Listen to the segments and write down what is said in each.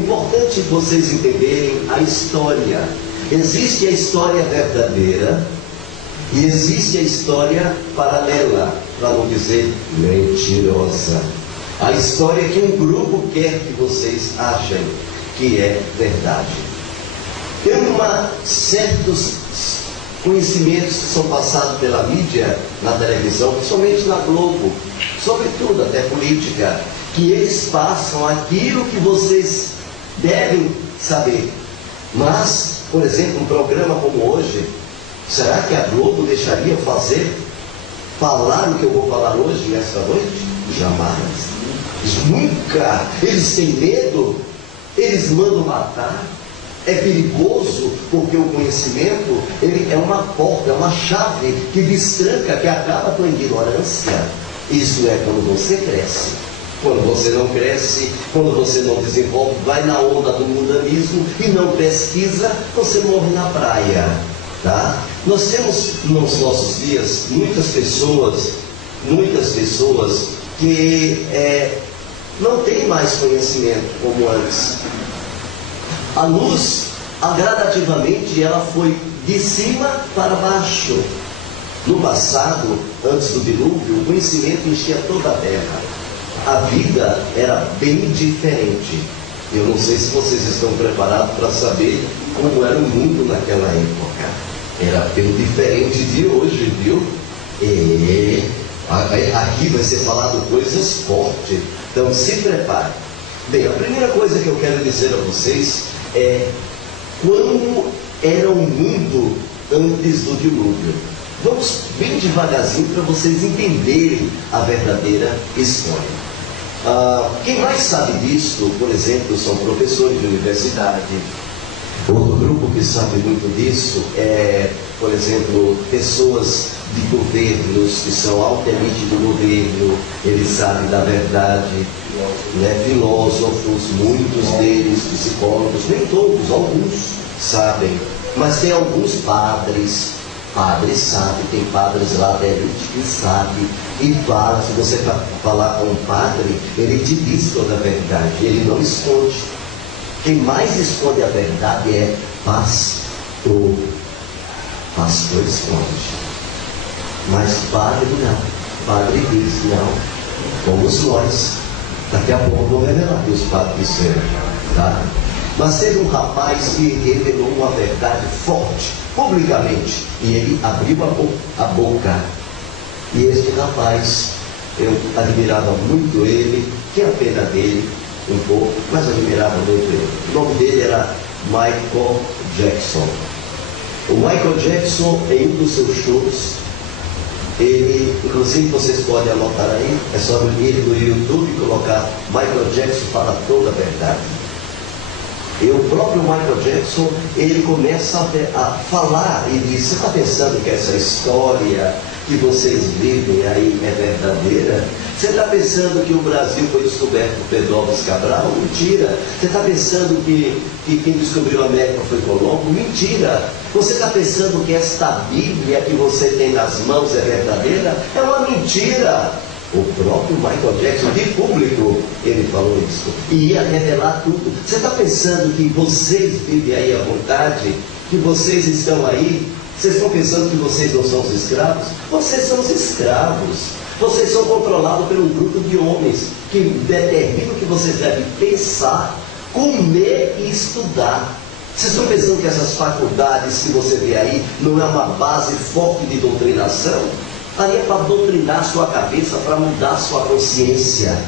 É importante vocês entenderem a história. Existe a história verdadeira e existe a história paralela, para não dizer mentirosa. A história que um grupo quer que vocês achem que é verdade. Tem certos conhecimentos que são passados pela mídia, na televisão, principalmente na Globo, sobretudo até política, que eles passam aquilo que vocês devem saber. Mas, por exemplo, um programa como hoje, será que a Globo deixaria falar o que eu vou falar hoje, nesta noite? Jamais. Nunca. Eles têm medo, eles mandam matar. É perigoso, porque o conhecimento, ele é uma porta, é uma chave que destranca, que acaba com a ignorância. Isso é quando você cresce. Quando você não cresce, quando você não desenvolve, vai na onda do mundanismo e não pesquisa, você morre na praia. Tá? Nós temos nos nossos dias muitas pessoas que não têm mais conhecimento como antes. A luz, gradativamente, ela foi de cima para baixo. No passado, antes do dilúvio, o conhecimento enchia toda a terra. A vida era bem diferente. Eu não sei se vocês estão preparados para saber como era o mundo naquela época. Era bem diferente de hoje, viu? Aqui vai ser falado coisas fortes. Então se prepare. Bem, a primeira coisa que eu quero dizer a vocês é como era o mundo antes do dilúvio. Vamos bem devagarzinho para vocês entenderem a verdadeira história. Quem mais sabe disso, por exemplo, são professores de universidade. Outro grupo que sabe muito disso é, por exemplo, pessoas de governos que são altamente do governo, eles sabem da verdade, né? Filósofos, muitos deles, psicólogos, nem todos, alguns sabem, mas tem alguns padres sabem, tem padres lá da elite que sabem, e fala, se você falar com um padre, ele te diz toda a verdade, ele não esconde. Quem mais esconde a verdade é pastor. Pastor esconde. Mas padre não. Padre diz, não. Fomos nós. Daqui a pouco eu vou revelar que os padres serão. Tá? Mas teve um rapaz que revelou uma verdade forte, publicamente. E ele abriu a boca. E este rapaz, eu admirava muito ele, tinha pena dele, um pouco, mas admirava muito ele. O nome dele era Michael Jackson. O Michael Jackson, em um dos seus shows, ele, inclusive vocês podem anotar aí, é só ir no YouTube e colocar Michael Jackson fala toda a verdade. E o próprio Michael Jackson, ele começa a falar e diz, você está pensando que essa história que vocês vivem aí é verdadeira? Você está pensando que o Brasil foi descoberto por Pedrópolis Cabral? Mentira! Você está pensando que quem descobriu a América foi Colombo? Mentira! Você está pensando que esta Bíblia que você tem nas mãos é verdadeira? É uma mentira! O próprio Michael Jackson, de público, ele falou isso. E ia revelar tudo. Você está pensando que vocês vivem aí à vontade? Que vocês estão aí? Vocês estão pensando que vocês não são os escravos? Vocês são os escravos. Vocês são controlados por um grupo de homens que determinam o que vocês devem pensar, comer e estudar. Vocês estão pensando que essas faculdades que você vê aí não é uma base forte de doutrinação? Ali é para doutrinar sua cabeça, para mudar sua consciência.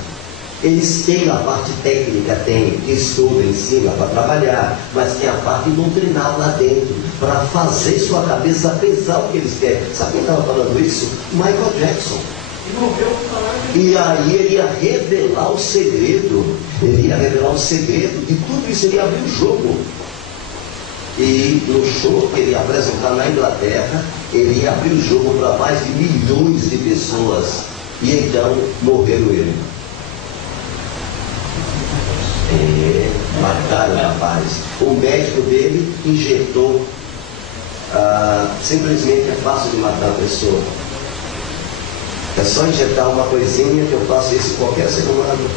Eles têm a parte técnica, tem, que estuda, ensina para trabalhar, mas tem a parte doutrinal lá dentro, para fazer sua cabeça pensar o que eles querem. Sabe quem estava falando isso? Michael Jackson. E aí ele ia revelar o segredo. Ele ia revelar o segredo de tudo isso, ele ia abrir o jogo. E no show que ele ia apresentar na Inglaterra, ele ia abrir o jogo para mais de milhões de pessoas. E então morreram ele. Mataram o rapaz. O médico dele injetou. Simplesmente é fácil de matar a pessoa. É só injetar uma coisinha que eu faço isso em qualquer ser humano.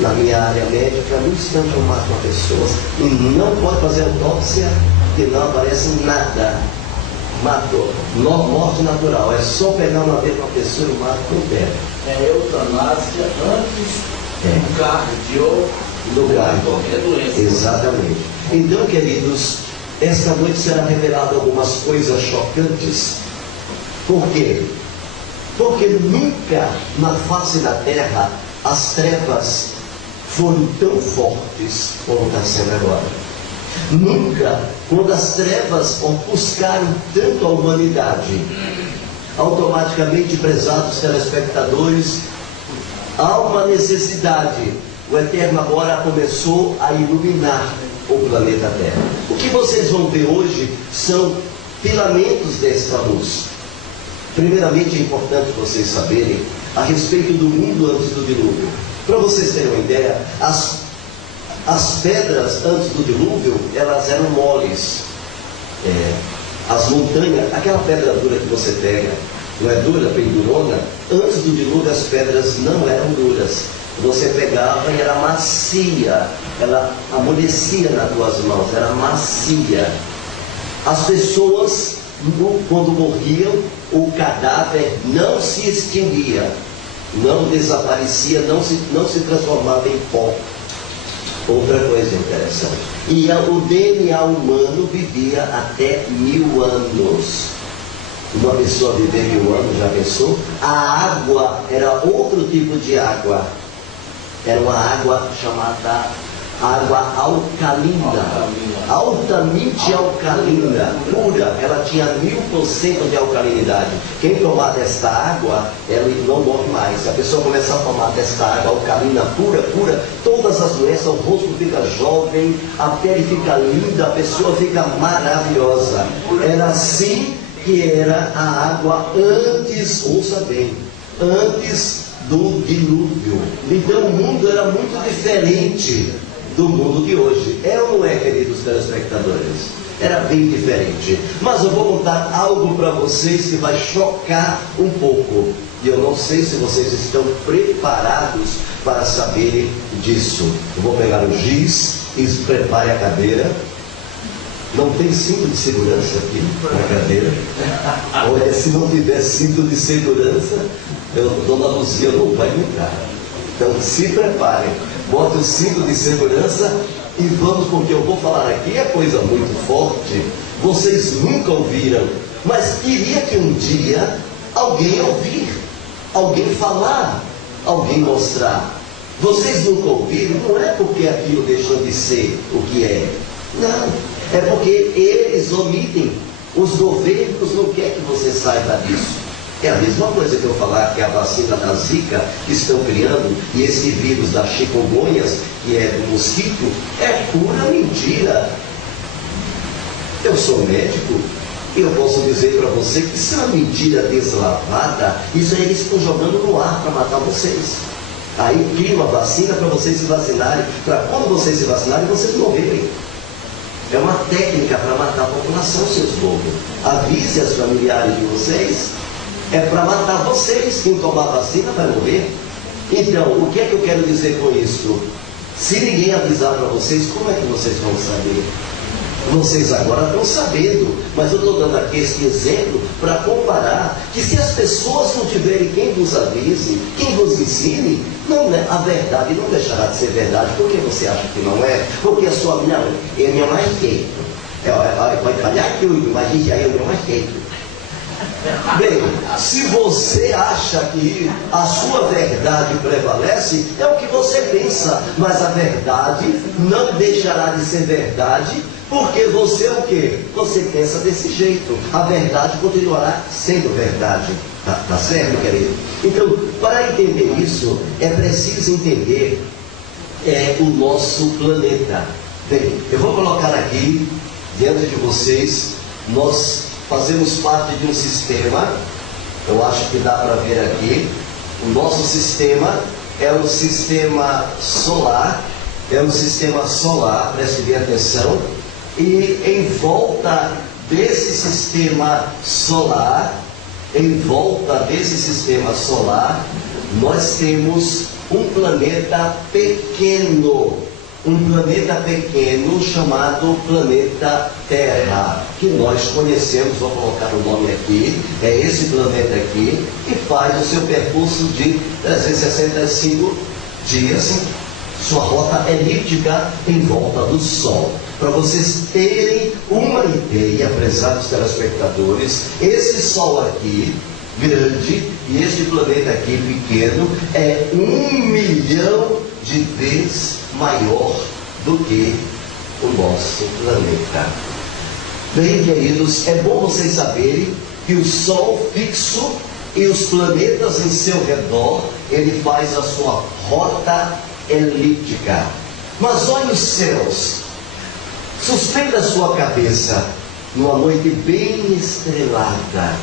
Na minha área médica, no instante eu mato uma pessoa e não pode fazer autópsia, porque não aparece nada. Matou. Morte natural. É só pegar uma vez uma pessoa e mata com o pé. É eutanásia antes do cardio, de qualquer doença. Exatamente. Então, queridos, esta noite será revelado algumas coisas chocantes. Por quê? Porque nunca na face da terra as trevas foram tão fortes como está sendo agora. Nunca, quando as trevas ofuscaram tanto a humanidade, automaticamente, prezados telespectadores, há uma necessidade. O Eterno agora começou a iluminar o planeta Terra. O que vocês vão ver hoje são filamentos desta luz. Primeiramente, é importante vocês saberem a respeito do mundo antes do dilúvio. Para vocês terem uma ideia, as pedras antes do dilúvio, elas eram moles. As montanhas, aquela pedra dura que você pega, não é dura, bem durona? Antes do dilúvio as pedras não eram duras. Você pegava e era macia, ela amolecia nas tuas mãos, era macia. As pessoas, quando morriam, o cadáver não se extinguia, não desaparecia, não se transformava em pó. Outra coisa interessante. E o DNA humano vivia até 1000 anos. Uma pessoa viver 1000 anos, já pensou? A água era outro tipo de água. Era uma água chamada água alcalina. Altamente alcalina, pura. Ela tinha 1000% de alcalinidade. Quem tomar desta água, ela não morre mais. Se a pessoa começar a tomar desta água alcalina pura, todas as doenças, o rosto fica jovem, a pele fica linda, a pessoa fica maravilhosa. Era assim que era a água antes, ouça bem, antes do dilúvio. Então o mundo era muito diferente do mundo de hoje. É ou não é, queridos telespectadores? Era bem diferente. Mas eu vou contar algo para vocês que vai chocar um pouco. E eu não sei se vocês estão preparados para saberem disso. Eu vou pegar o giz e prepare a cadeira. Não tem cinto de segurança aqui na cadeira. Olha, se não tiver cinto de segurança, Dona Luzia não vai entrar. Então se preparem, bote o cinto de segurança e vamos, porque eu vou falar aqui é coisa muito forte. Vocês nunca ouviram, mas queria que um dia alguém ouvir, alguém falar, alguém mostrar. Vocês nunca ouviram, não é porque aquilo deixou de ser o que é. Não, é porque eles omitem. Os governos não querem que você saiba disso. É a mesma coisa que eu falar que a vacina da Zika que estão criando e esse vírus da chikungunya, que é do mosquito, é pura mentira. Eu sou médico e eu posso dizer para você que isso é uma mentira deslavada. Isso aí eles estão jogando no ar para matar vocês. Aí cria uma vacina para vocês se vacinarem, para quando vocês se vacinarem, vocês morrerem. É uma técnica para matar a população, seus bobos. Avise as familiares de vocês. É para matar vocês. Quem tomar vacina vai morrer. Então, o que é que eu quero dizer com isso? Se ninguém avisar para vocês, como é que vocês vão saber? Vocês agora estão sabendo, mas eu estou dando aqui este exemplo para comparar que se as pessoas não tiverem quem vos avise, quem vos ensine, não, né? A verdade não deixará de ser verdade. Por que você acha que não é? Porque a sua minha mãe jeito. Pode falhar tudo, mas isso aí é o meu mais jeito. Bem, se você acha que a sua verdade prevalece, é o que você pensa, mas a verdade não deixará de ser verdade, porque você é o quê? Você pensa desse jeito. A verdade continuará sendo verdade. Tá certo, querido? Então, para entender isso, é preciso entender o nosso planeta. Bem, eu vou colocar aqui, diante de vocês, nós fazemos parte de um sistema, eu acho que dá para ver aqui. O nosso sistema é um sistema solar, preste bem atenção, e em volta desse sistema solar, nós temos um planeta pequeno. Um planeta pequeno chamado planeta Terra, que nós conhecemos, vou colocar o nome aqui, é esse planeta aqui, que faz o seu percurso de 365 dias, sua rota elíptica em volta do Sol. Para vocês terem uma ideia, prezados telespectadores, esse Sol aqui, grande, e este planeta aqui, pequeno, é 1 milhão de vezes maior do que o nosso planeta. Bem, queridos, é bom vocês saberem que o Sol fixo e os planetas em seu redor, ele faz a sua rota elíptica. Mas olhe os céus, suspenda a sua cabeça numa noite bem estrelada.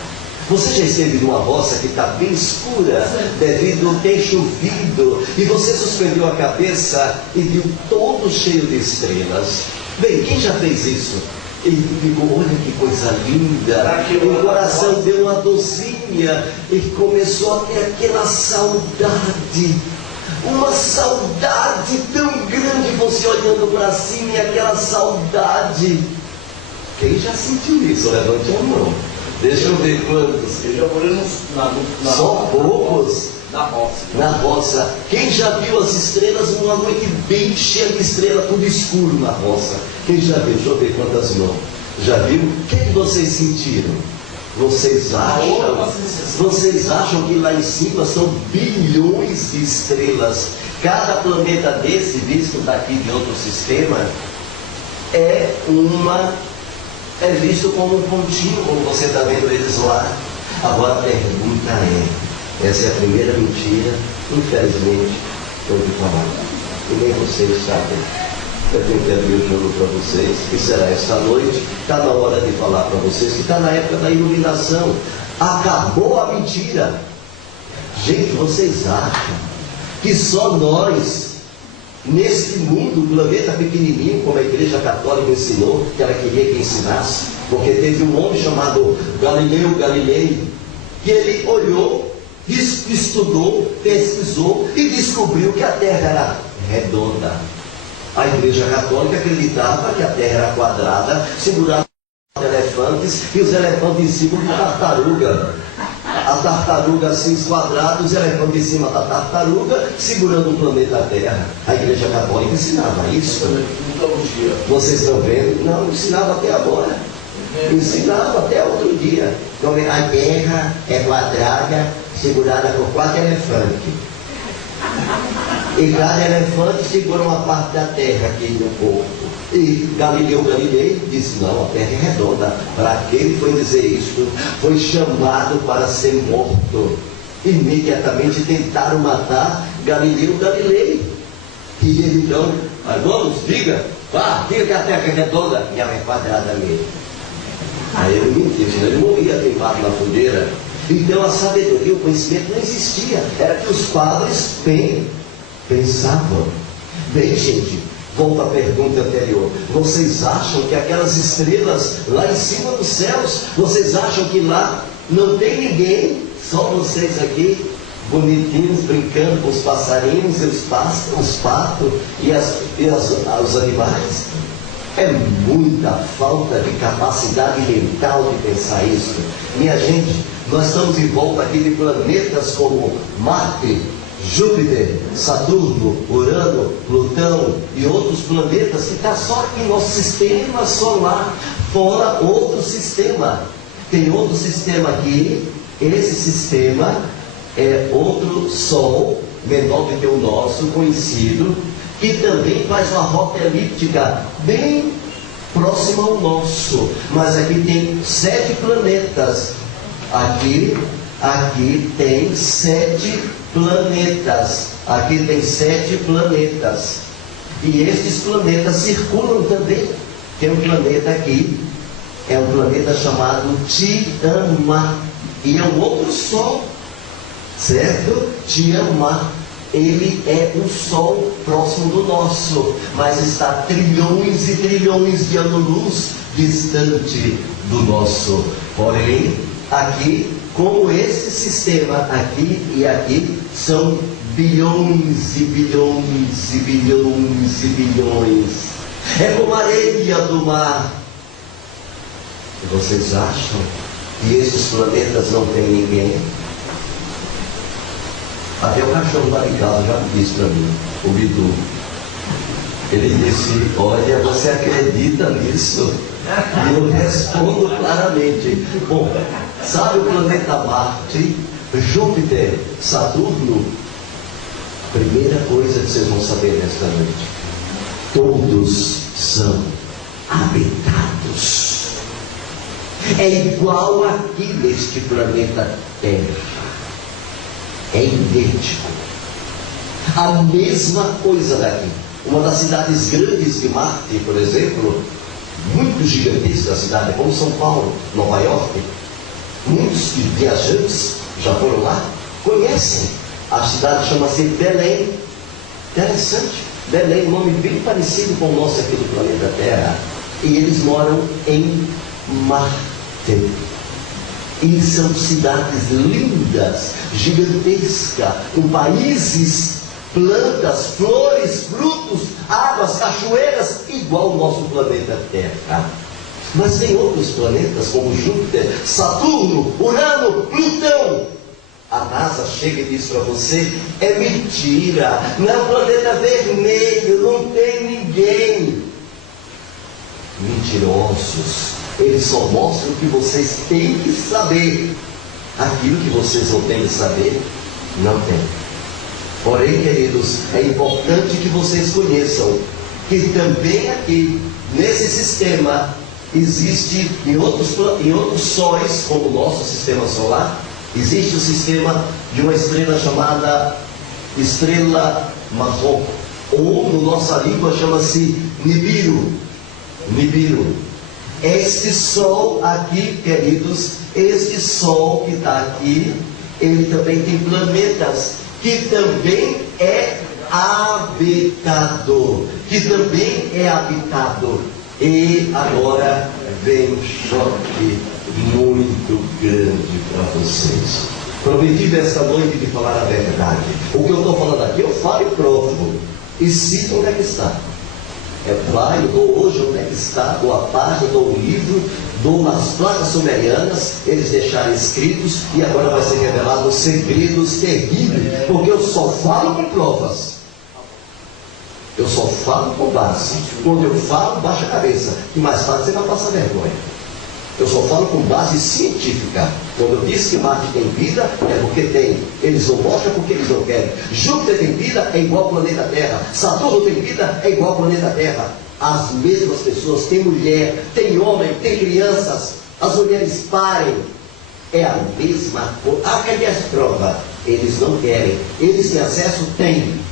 Você já esteve numa roça que está bem escura, devido a ter chovido, e você suspendeu a cabeça e viu todo cheio de estrelas? Bem, quem já fez isso? E ficou, olha que coisa linda, o coração deu uma dorzinha e começou a ter aquela saudade. Uma saudade tão grande, você olhando para cima e aquela saudade. Quem já sentiu isso? Levante a mão. Deixa eu ver quantos. Eu já morei Só poucos? Na roça. Na roça. Quem já viu as estrelas numa noite bem cheia de estrelas, tudo escuro na roça? Quem já viu? Deixa eu ver quantas mãos. Já viu? O que vocês sentiram? Vocês acham que lá em cima são bilhões de estrelas? Cada planeta desse, visto daqui de outro sistema, é visto como um pontinho, como você está vendo eles lá. Agora a pergunta essa é a primeira mentira, infelizmente, que eu ouvi falar. E nem vocês sabem. Eu tenho que abrir o jogo para vocês, que será esta noite. Está na hora de falar para vocês, que está na época da iluminação. Acabou a mentira. Gente, vocês acham que só nós, neste mundo, planeta pequenininho, como a Igreja Católica ensinou, que ela queria que ensinasse, porque teve um homem chamado Galileu Galilei, que ele olhou, estudou, pesquisou e descobriu que a Terra era redonda. A Igreja Católica acreditava que a Terra era quadrada, segurava os elefantes e os elefantes em cima de tartaruga. A tartaruga assim quadrada, os elefantes em cima da tartaruga, segurando o planeta Terra. A Igreja Católica ensinava isso. Vocês estão vendo? Não, ensinava até agora. Ensinava até outro dia. A Terra é quadrada, segurada por 4 elefantes. E cada elefante segura uma parte da terra aqui no corpo. E Galileu Galilei disse, não, a terra é redonda. Para que ele foi dizer isso? Foi chamado para ser morto. Imediatamente tentaram matar Galileu Galilei. E ele então, vamos, diga que a terra é redonda. E ela é quadrada mesmo. Aí ele mentiu, senão ele morria queimado na fogueira. Então a sabedoria, o conhecimento não existia. Era que os padres pensavam. Bem, gente, volta à pergunta anterior. Vocês acham que aquelas estrelas lá em cima dos céus, vocês acham que lá não tem ninguém? Só vocês aqui, bonitinhos, brincando com os passarinhos e os patos e os animais? É muita falta de capacidade mental de pensar isso. Minha gente, nós estamos em volta aqui de planetas como Marte, Júpiter, Saturno, Urano, Plutão e outros planetas que estão só aqui no nosso sistema solar, fora outro sistema. Tem outro sistema aqui, esse sistema é outro Sol, menor do que o nosso, conhecido, que também faz uma rota elíptica bem próxima ao nosso. Mas aqui tem 7 planetas. Aqui tem 7 planetas. Aqui tem 7 planetas. E estes planetas circulam também. Tem um planeta aqui, é um planeta chamado Tiamat. E é um outro Sol, certo? Tiamat. Ele é um Sol próximo do nosso, mas está trilhões e trilhões de anos-luz distante do nosso. Porém, aqui, como esse sistema aqui e aqui são bilhões e bilhões e bilhões e bilhões. É como a areia do mar. E vocês acham que esses planetas não tem ninguém? Até o cachorro lá em casa já disse para mim, o Bidu. Ele disse, olha, você acredita nisso? E eu respondo claramente. Bom, sabe o planeta Marte, Júpiter, Saturno? Primeira coisa que vocês vão saber nesta noite: todos são habitados. É igual aqui neste planeta Terra. É idêntico. A mesma coisa daqui. Uma das cidades grandes de Marte, por exemplo, muito gigantesca a cidade, como São Paulo, Nova York. Muitos viajantes já foram lá, conhecem. A cidade chama-se Belém. Interessante. Belém, um nome bem parecido com o nosso aqui do planeta Terra. E eles moram em Marte. E são cidades lindas, gigantescas, com países, plantas, flores, frutos, águas, cachoeiras, igual o nosso planeta Terra. Mas tem outros planetas como Júpiter, Saturno, Urano, Plutão. A NASA chega e diz para você, é mentira, não é um planeta vermelho, não tem ninguém. Mentirosos. Eles só mostram o que vocês têm que saber. Aquilo que vocês não têm que saber, não tem. Porém, queridos, é importante que vocês conheçam que também aqui, nesse sistema, existe em outros sóis, como o nosso sistema solar, existe o sistema de uma estrela chamada estrela marrom, ou no nossa língua chama-se Nibiru. Nibiru. Este Sol aqui, queridos, este Sol que está aqui, ele também tem planetas, que também é habitado, E agora vem um choque muito grande para vocês. Prometi desta noite de falar a verdade. O que eu estou falando aqui, eu falo e provo. E cito onde é que está. Eu dou hoje onde é que está, dou a página, dou o livro, dou as placas sumerianas, eles deixaram escritos, e agora vai ser revelado segredos terríveis, porque eu só falo com provas. Eu só falo com base. Quando eu falo, baixa a cabeça, que mais tarde você vai passar vergonha. Eu só falo com base científica. Quando eu disse que Marte tem vida, é porque tem. Eles não mostram porque eles não querem. Júpiter tem vida, é igual ao planeta Terra. Saturno tem vida, é igual ao planeta Terra. As mesmas pessoas, tem mulher, tem homem, tem crianças. As mulheres parem. É a mesma coisa. Ah, cadê as provas? Eles não querem. Eles têm acesso? Tem.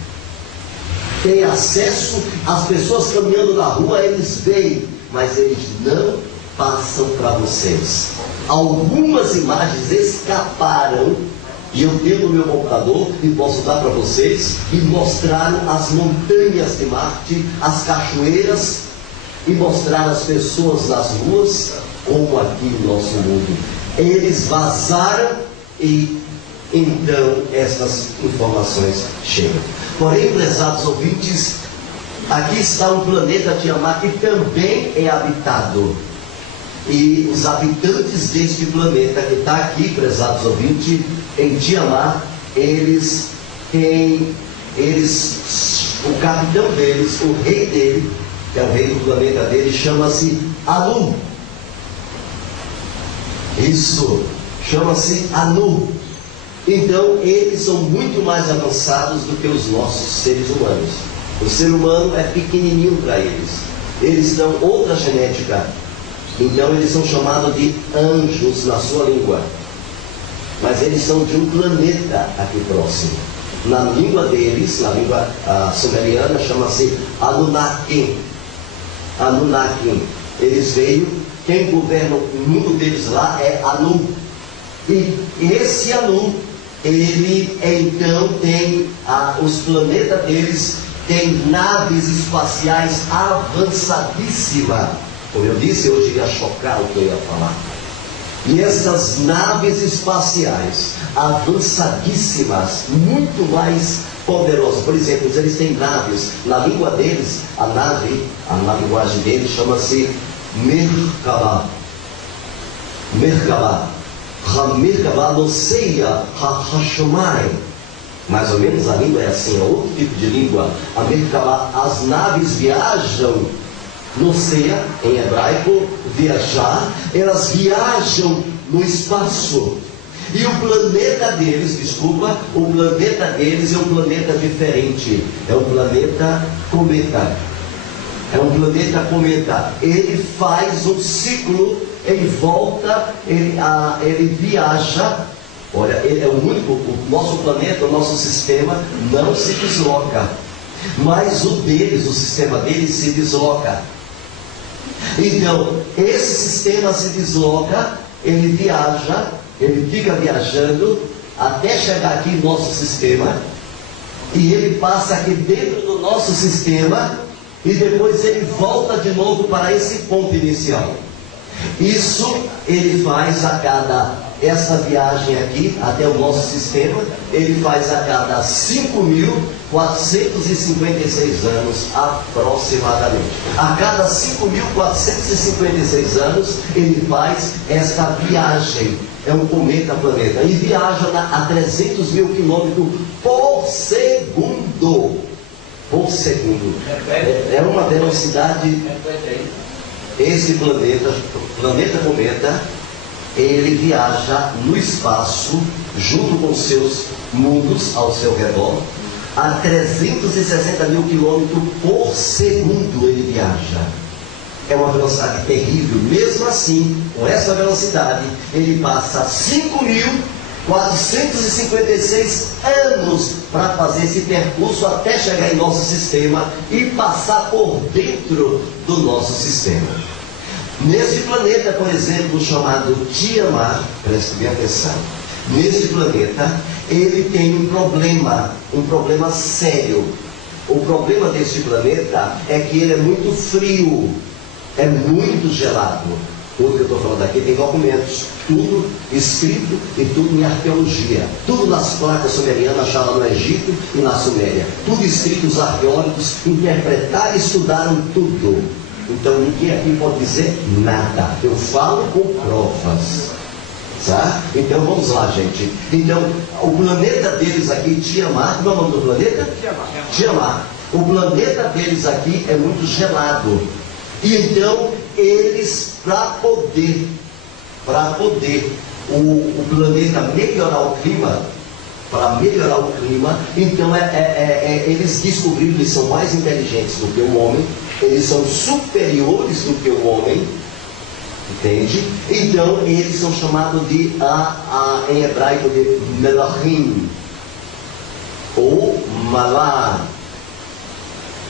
Tem acesso, as pessoas caminhando na rua, eles veem. Mas eles não passam para vocês. Algumas imagens escaparam e eu tenho no meu computador e posso dar para vocês, e mostraram as montanhas de Marte, as cachoeiras, e mostraram as pessoas nas ruas, como aqui no nosso mundo. Eles vazaram e então essas informações chegam. Porém, prezados ouvintes, aqui está um planeta Tiamat que também é habitado. E os habitantes deste planeta que está aqui, prezados ouvintes, em Tiamat, o capitão deles, o rei dele, que é o rei do planeta dele, chama-se Anu. Isso, chama-se Anu. Então, eles são muito mais avançados do que os nossos seres humanos. O ser humano é pequenininho para eles. Eles dão outra genética. Então eles são chamados de anjos na sua língua. Mas eles são de um planeta aqui próximo. Na língua deles, na língua sumeriana, chama-se Anunnaki. Anunnaki. Eles veio, quem governa o mundo deles lá é Anu. E esse Anu, ele então tem os planetas deles, tem naves espaciais avançadíssimas. Como eu disse, hoje ia chocar o que eu ia falar. E essas naves espaciais, avançadíssimas, muito mais poderosas. Por exemplo, eles têm naves. Na língua deles, a nave, na linguagem deles, chama-se Merkabah. Merkabah. Merkabah noseia ha-hashomaim. Mais ou menos a língua é assim, é outro tipo de língua. A Merkabah, as naves viajam, noseia, em hebraico, viajar, elas viajam no espaço. E o planeta deles, o planeta deles é um planeta diferente. É um planeta cometa. É um planeta cometa. Ele faz um ciclo em volta, ele viaja. Olha, ele é o único, o nosso planeta, o nosso sistema não se desloca. Mas o deles, o sistema deles se desloca. Então, esse sistema se desloca, ele viaja, ele fica viajando até chegar aqui no nosso sistema. E ele passa aqui dentro do nosso sistema e depois ele volta de novo para esse ponto inicial. Isso ele faz essa viagem aqui até o nosso sistema, ele faz a cada 5.456 anos aproximadamente. A cada 5.456 anos ele faz esta viagem. É um cometa-planeta e viaja a 300 mil quilômetros por segundo. Por segundo. É uma velocidade. Esse planeta cometa, ele viaja no espaço, junto com seus mundos ao seu redor, a 360 mil quilômetros por segundo ele viaja. É uma velocidade terrível. Mesmo assim, com essa velocidade, ele passa 5.456 anos para fazer esse percurso até chegar em nosso sistema e passar por dentro do nosso sistema. Nesse planeta, por exemplo, chamado Tiamat, preste bem atenção, nesse planeta, ele tem um problema sério. O problema desse planeta é que ele é muito frio, é muito gelado. Tudo que eu estou falando aqui tem documentos, tudo escrito e tudo em arqueologia. Tudo nas placas sumerianas achadas no Egito e na Suméria. Tudo escrito, os arqueólogos interpretaram e estudaram tudo. Então ninguém aqui pode dizer nada. Eu falo com provas. Tá? Então vamos lá, gente. Então, o planeta deles aqui, Tiamat, qual é o nome do planeta? Tiamat. O planeta deles aqui é muito gelado. E então, eles, para poder o planeta melhorar o clima, então eles descobriram que eles são mais inteligentes do que o homem, eles são superiores do que o homem, entende? Então, eles são chamados de, em hebraico, de Melachim, ou Malá.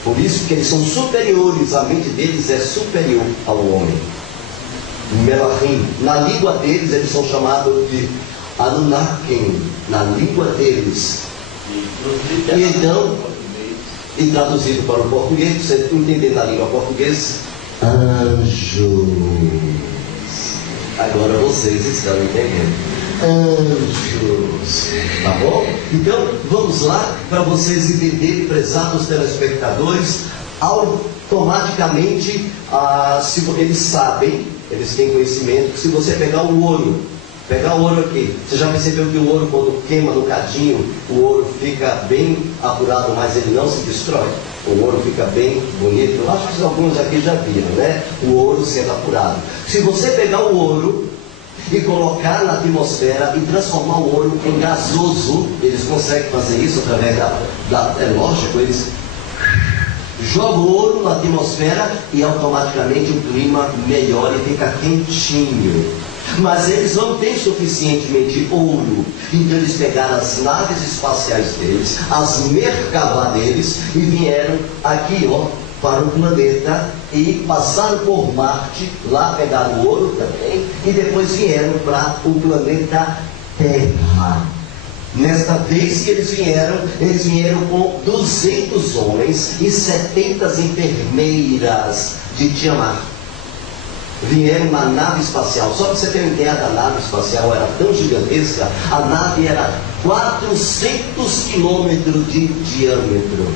Por isso que eles são superiores, a mente deles é superior ao homem. Melachim. Na língua deles, eles são chamados de Anunnakim, na língua deles. E então, e traduzido para o português, você entender na língua portuguesa, anjos. Agora vocês estão entendendo. Anjos, tá bom? Então vamos lá para vocês entenderem, prezados telespectadores, automaticamente, se eles sabem, eles têm conhecimento, que se você pegar o ouro aqui, você já percebeu que o ouro, quando queima no cadinho, o ouro fica bem apurado, mas ele não se destrói. O ouro fica bem bonito. Eu acho que alguns aqui já viram, né? O ouro sendo apurado. Se você pegar o ouro e colocar na atmosfera e transformar o ouro em gasoso, eles conseguem fazer isso através é lógico, eles jogam o ouro na atmosfera e automaticamente o clima melhora e fica quentinho. Mas eles não têm suficientemente ouro, então eles pegaram as naves espaciais deles, as Merkabah deles, e vieram aqui, para o planeta, e passaram por Marte, lá pegaram o ouro também, e depois vieram para o planeta Terra. Nesta vez que eles vieram com 200 homens e 70 enfermeiras de Tiamat. vieram na nave espacial. Só para você ter uma ideia, da nave espacial era tão gigantesca, a nave era 400 quilômetros de diâmetro.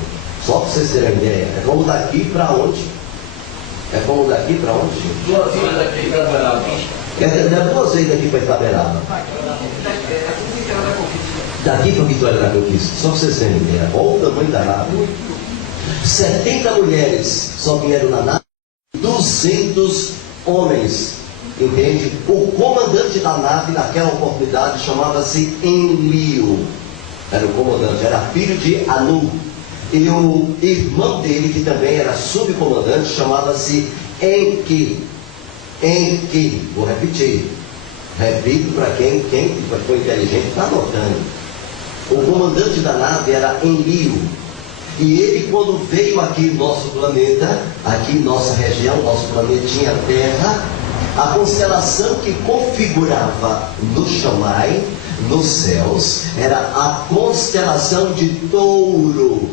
Só para vocês terem uma ideia. É como daqui para onde? É como daqui para onde? 2 vezes daqui para Itaberaba. É 2 vezes daqui para Itaberaba. Daqui para Vitória da Conquista. Só para vocês terem uma ideia. Olha o tamanho da nave. 70 mulheres só vieram na nave. 200 homens, entende? O comandante da nave naquela oportunidade chamava-se Enlil, era o comandante, era filho de Anu, e o irmão dele, que também era subcomandante, chamava-se Enki. Vou repetir, repito para quem foi inteligente, está anotando. O comandante da nave era Enlil. E ele, quando veio aqui no nosso planeta, aqui em nossa região, nosso planetinha Terra, a constelação que configurava no Shammai, nos céus, era a constelação de Touro.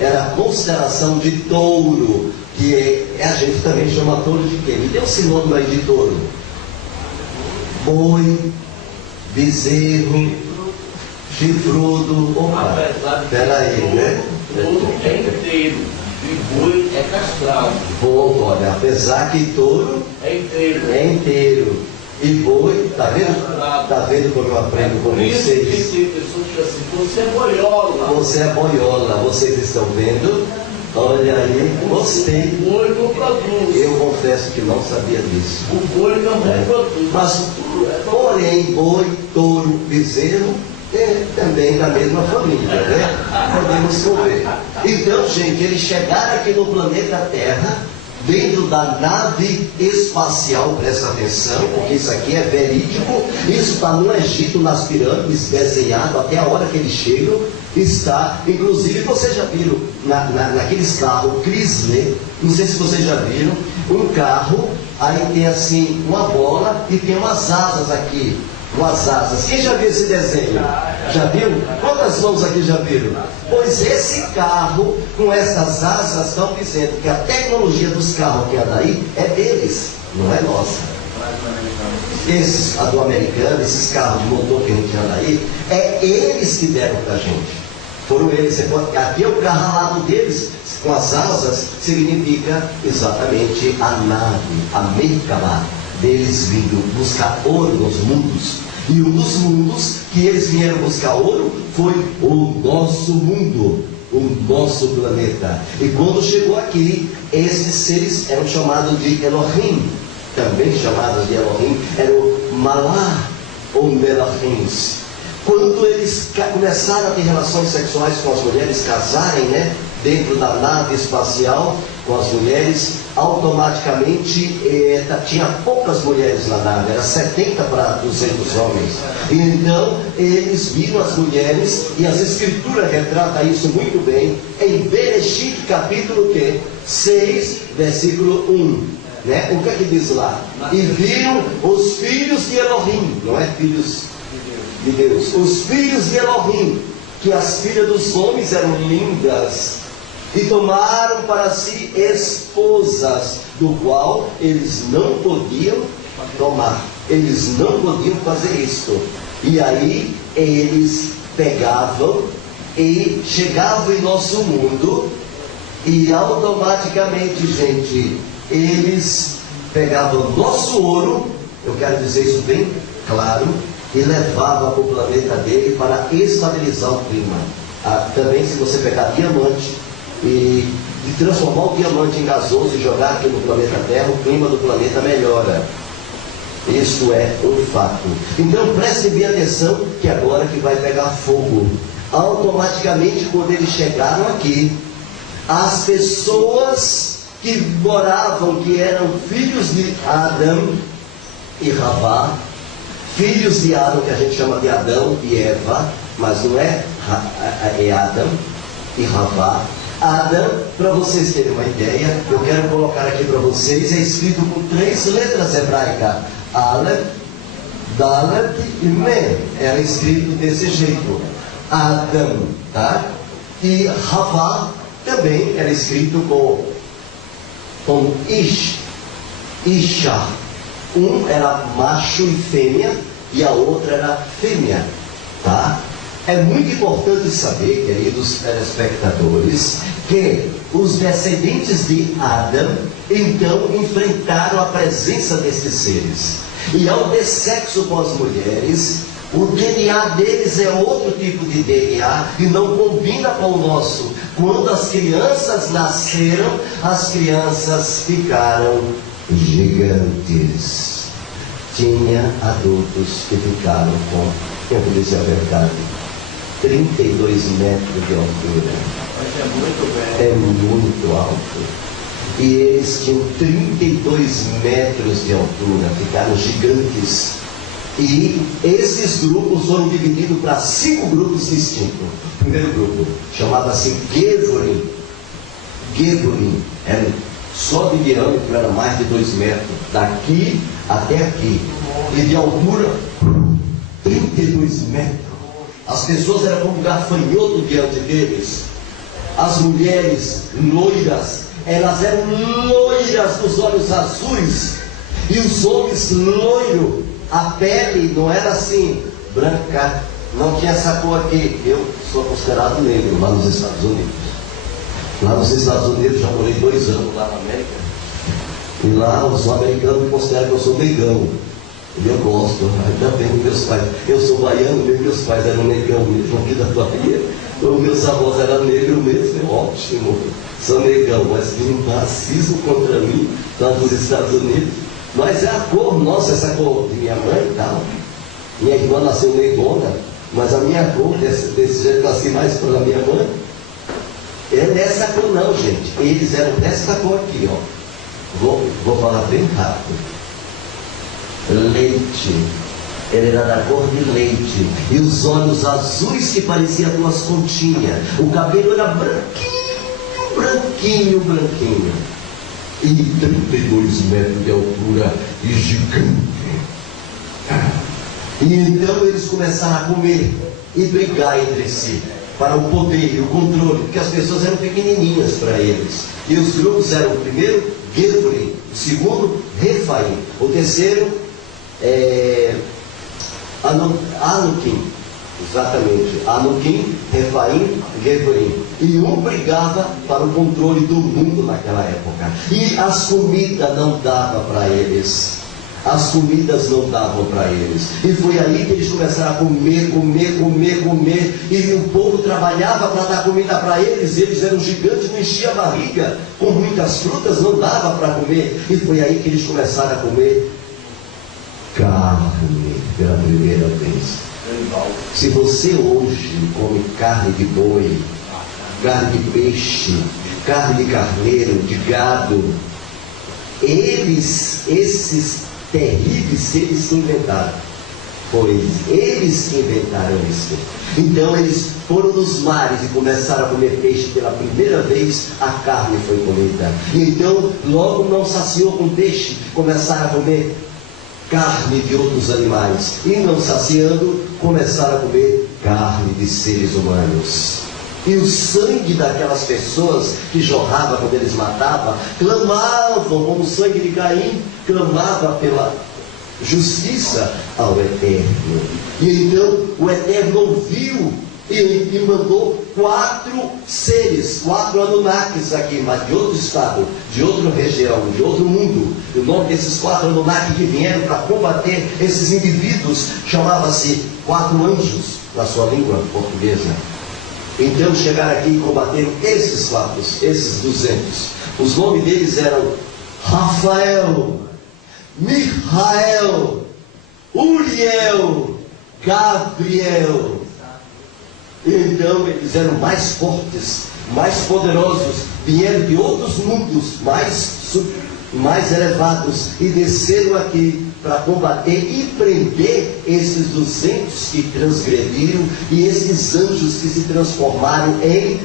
Era a constelação de Touro, que a gente também chama Touro de quê? Me dê um sinônimo aí de Touro. Boi, bezerro, chifrudo. Opa, peraí, né? Touro é inteiro e boi é castrado. Olha, apesar que touro é inteiro e boi, tá vendo? Tá vendo como eu aprendo com vocês? Tem pessoas que assim, você é boiola. Você é boiola, vocês estão vendo? Olha aí, gostei. O boi não produz. Eu confesso que não sabia disso. O boi não produz. Mas, porém, boi, touro, bezerro também da mesma família, né? Podemos ver. Então, gente, eles chegaram aqui no planeta Terra, dentro da nave espacial, presta atenção, porque isso aqui é verídico, isso está no Egito, nas pirâmides, desenhado, até a hora que eles chegam, está, inclusive vocês já viram, naqueles carros Chrysler, não sei se vocês já viram, um carro, aí tem assim, uma bola e tem umas asas aqui, umas asas. Quem já viu esse desenho? Já viu? Quantas mãos aqui já viram? Pois esse carro, com essas asas, estão dizendo que a tecnologia dos carros que anda aí é deles, não é nossa. Esses, a do americano, esses carros de motor que a gente anda aí, é eles que deram pra gente. Foram eles. Aqui é o carro ao lado deles, com as asas, significa exatamente a nave, a Merkabah, deles vindo buscar ouro nos mundos. E um dos mundos que eles vieram buscar ouro foi o nosso mundo, o nosso planeta. E quando chegou aqui, esses seres eram chamados de Elohim, também chamados de Elohim, era o Malach ou Melachims. Quando eles começaram a ter relações sexuais com as mulheres, casarem, né, dentro da nave espacial com as mulheres, automaticamente tinha poucas mulheres na nave, era 70 para 200 homens. E então eles viram as mulheres, e as escrituras retratam isso muito bem, em Bereshit capítulo 6, versículo 1. Né? O que é que diz lá? E viram os filhos de Elohim, não é filhos de Deus, os filhos de Elohim, que as filhas dos homens eram lindas, e tomaram para si esposas, do qual eles não podiam tomar, eles não podiam fazer isto. E aí eles pegavam e chegavam em nosso mundo, e automaticamente, gente, eles pegavam nosso ouro, eu quero dizer isso bem claro, e levavam para o planeta dele para estabilizar o clima. Também, se você pegar diamante e transformar o diamante em gasoso e jogar aqui no planeta Terra, o clima do planeta melhora. Isso é um fato. Então prestem bem atenção, que agora que vai pegar fogo. Automaticamente, quando eles chegaram aqui, as pessoas que moravam, que eram filhos de Adão e Havá, filhos de Adão, que a gente chama de Adão e Eva, mas não é Adão e Havá. Adão, para vocês terem uma ideia, eu quero colocar aqui para vocês, é escrito com 3 letras hebraicas, Aleph, Dalet e Mem, era escrito desse jeito, Adão, tá? E Havá também era escrito com Ish, Isha. Um era macho e fêmea, e a outra era fêmea. Tá? É muito importante saber, queridos telespectadores, que os descendentes de Adão, então, enfrentaram a presença desses seres. E ao ter sexo com as mulheres, o DNA deles é outro tipo de DNA e não combina com o nosso. Quando as crianças nasceram, as crianças ficaram gigantes. Tinha adultos que ficaram com, eu vou dizer a verdade, 32 metros de altura. É muito alto. E eles tinham 32 metros de altura, ficaram gigantes. E esses grupos foram divididos para 5 grupos distintos. O primeiro grupo chamava-se Gevurim. Gevurim era só de diâmetro, era mais de 2 metros, daqui até aqui. E de altura, 32 metros. As pessoas eram como um gafanhoto diante deles. As mulheres loiras, elas eram loiras dos olhos azuis. E os homens loiros. A pele não era assim, branca, não tinha essa cor aqui. Eu sou considerado negro lá nos Estados Unidos. Lá nos Estados Unidos já morei 2 anos lá na América. E lá os americanos me consideram que eu sou negão. E eu gosto, ainda bem que meus pais. Eu sou baiano mesmo, meus pais eram negão mesmo aqui da Bahia. Os meus avós eram negros mesmo, ótimo. Sou negão, mas tem um racismo contra mim lá nos Estados Unidos. Mas é a cor nossa, essa cor de minha mãe e tal. Minha irmã nasceu negona, mas a minha cor, desse jeito, nasci mais pela minha mãe. É dessa cor não, gente. Eles eram dessa cor aqui, ó. Vou falar bem rápido. Leite. Ele era da cor de leite. E os olhos azuis que pareciam 2 continhas. O cabelo era branquinho. E 32 metros de altura e gigante. E então eles começaram a comer e brigar entre si para o poder e o controle, porque as pessoas eram pequenininhas para eles. E os grupos eram o primeiro Gevurim, o segundo Refaim, o terceiro Anukim, exatamente, Anukim, Refaim, Gevurim. E um brigava para o controle do mundo naquela época. E as comidas não davam para eles. As comidas não davam para eles. E foi aí que eles começaram a comer. E o povo trabalhava para dar comida para eles. Eles eram gigantes, não enchia a barriga. Com muitas frutas não dava para comer. E foi aí que eles começaram a comer carne pela primeira vez. Se você hoje come carne de boi, carne de peixe, carne de carneiro, de gado, esses terríveis seres que inventaram. Pois eles que inventaram isso. Então eles foram nos mares e começaram a comer peixe pela primeira vez, a carne foi comida. E então logo não saciou com peixe, começaram a comer carne de outros animais. E não saciando, começaram a comer carne de seres humanos. E o sangue daquelas pessoas que jorrava quando eles matavam, clamavam, como o sangue de Caim, clamava pela justiça ao Eterno. E então o Eterno ouviu e mandou 4 seres, 4 Anunnakis aqui, mas de outro estado, de outra região, de outro mundo. O nome desses 4 Anunnakis que vieram para combater esses indivíduos chamava-se 4 anjos, na sua língua portuguesa. Então chegaram aqui e combateram esses 4, esses 200. Os nomes deles eram Rafael, Michael, Uriel, Gabriel. Então eles eram mais fortes, mais poderosos, vieram de outros mundos mais elevados e desceram aqui para combater e prender esses 200 que transgrediram e esses anjos que se transformaram em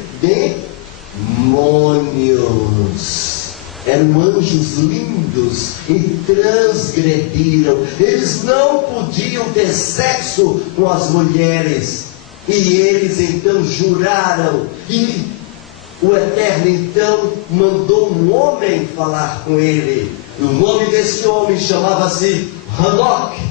demônios. Eram anjos lindos e transgrediram. Eles não podiam ter sexo com as mulheres. E eles então juraram e o Eterno então mandou um homem falar com ele. E o nome desse homem chamava-se Hanoque,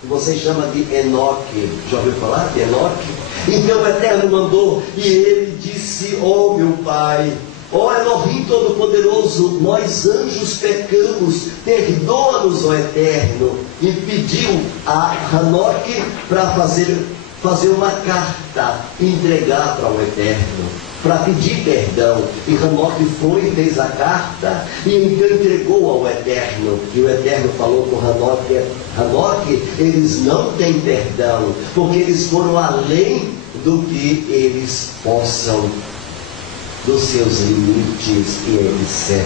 que você chama de Enoque. Já ouviu falar de Enoque? Então o Eterno mandou, e ele disse: ó meu Pai, ó Elohim Todo-Poderoso, nós anjos pecamos, perdoa-nos, ó Eterno. E pediu a Hanoque para fazer uma carta e entregar para o Eterno, para pedir perdão. E Hanoque foi e fez a carta e então entregou ao Eterno. E o Eterno falou com Hanoque: Hanoque, eles não têm perdão, porque eles foram além do que eles possam, dos seus limites e etc.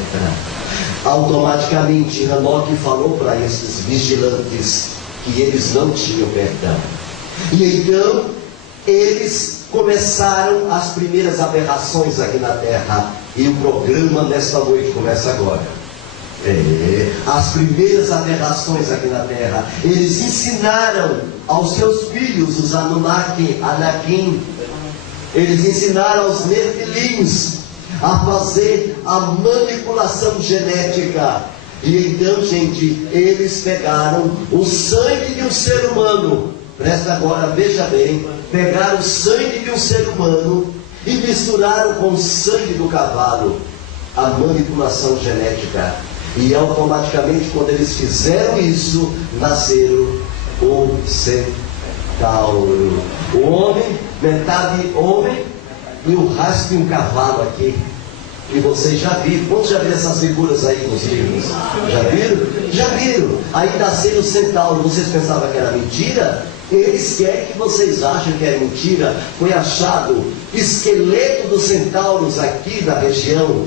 Automaticamente Hanoque falou para esses vigilantes que eles não tinham perdão. E então eles começaram as primeiras aberrações aqui na terra. E o programa nesta noite começa agora. As primeiras aberrações aqui na terra. Eles ensinaram aos seus filhos, os Anakim, eles ensinaram aos Nefilins a fazer a manipulação genética. E então, gente, eles pegaram o sangue de um ser humano. Presta agora, veja bem. Pegaram o sangue de um ser humano e misturaram com o sangue do cavalo. A manipulação genética. E automaticamente, quando eles fizeram isso, nasceram o centauro. O homem, metade homem, e o resto de um cavalo aqui. E vocês já viram. Quantos já viram essas figuras aí nos livros? Já viram? Já viram. Aí nasceram o centauro. Vocês pensavam que era mentira? Eles querem que vocês achem que é mentira. Foi achado esqueleto dos centauros aqui da região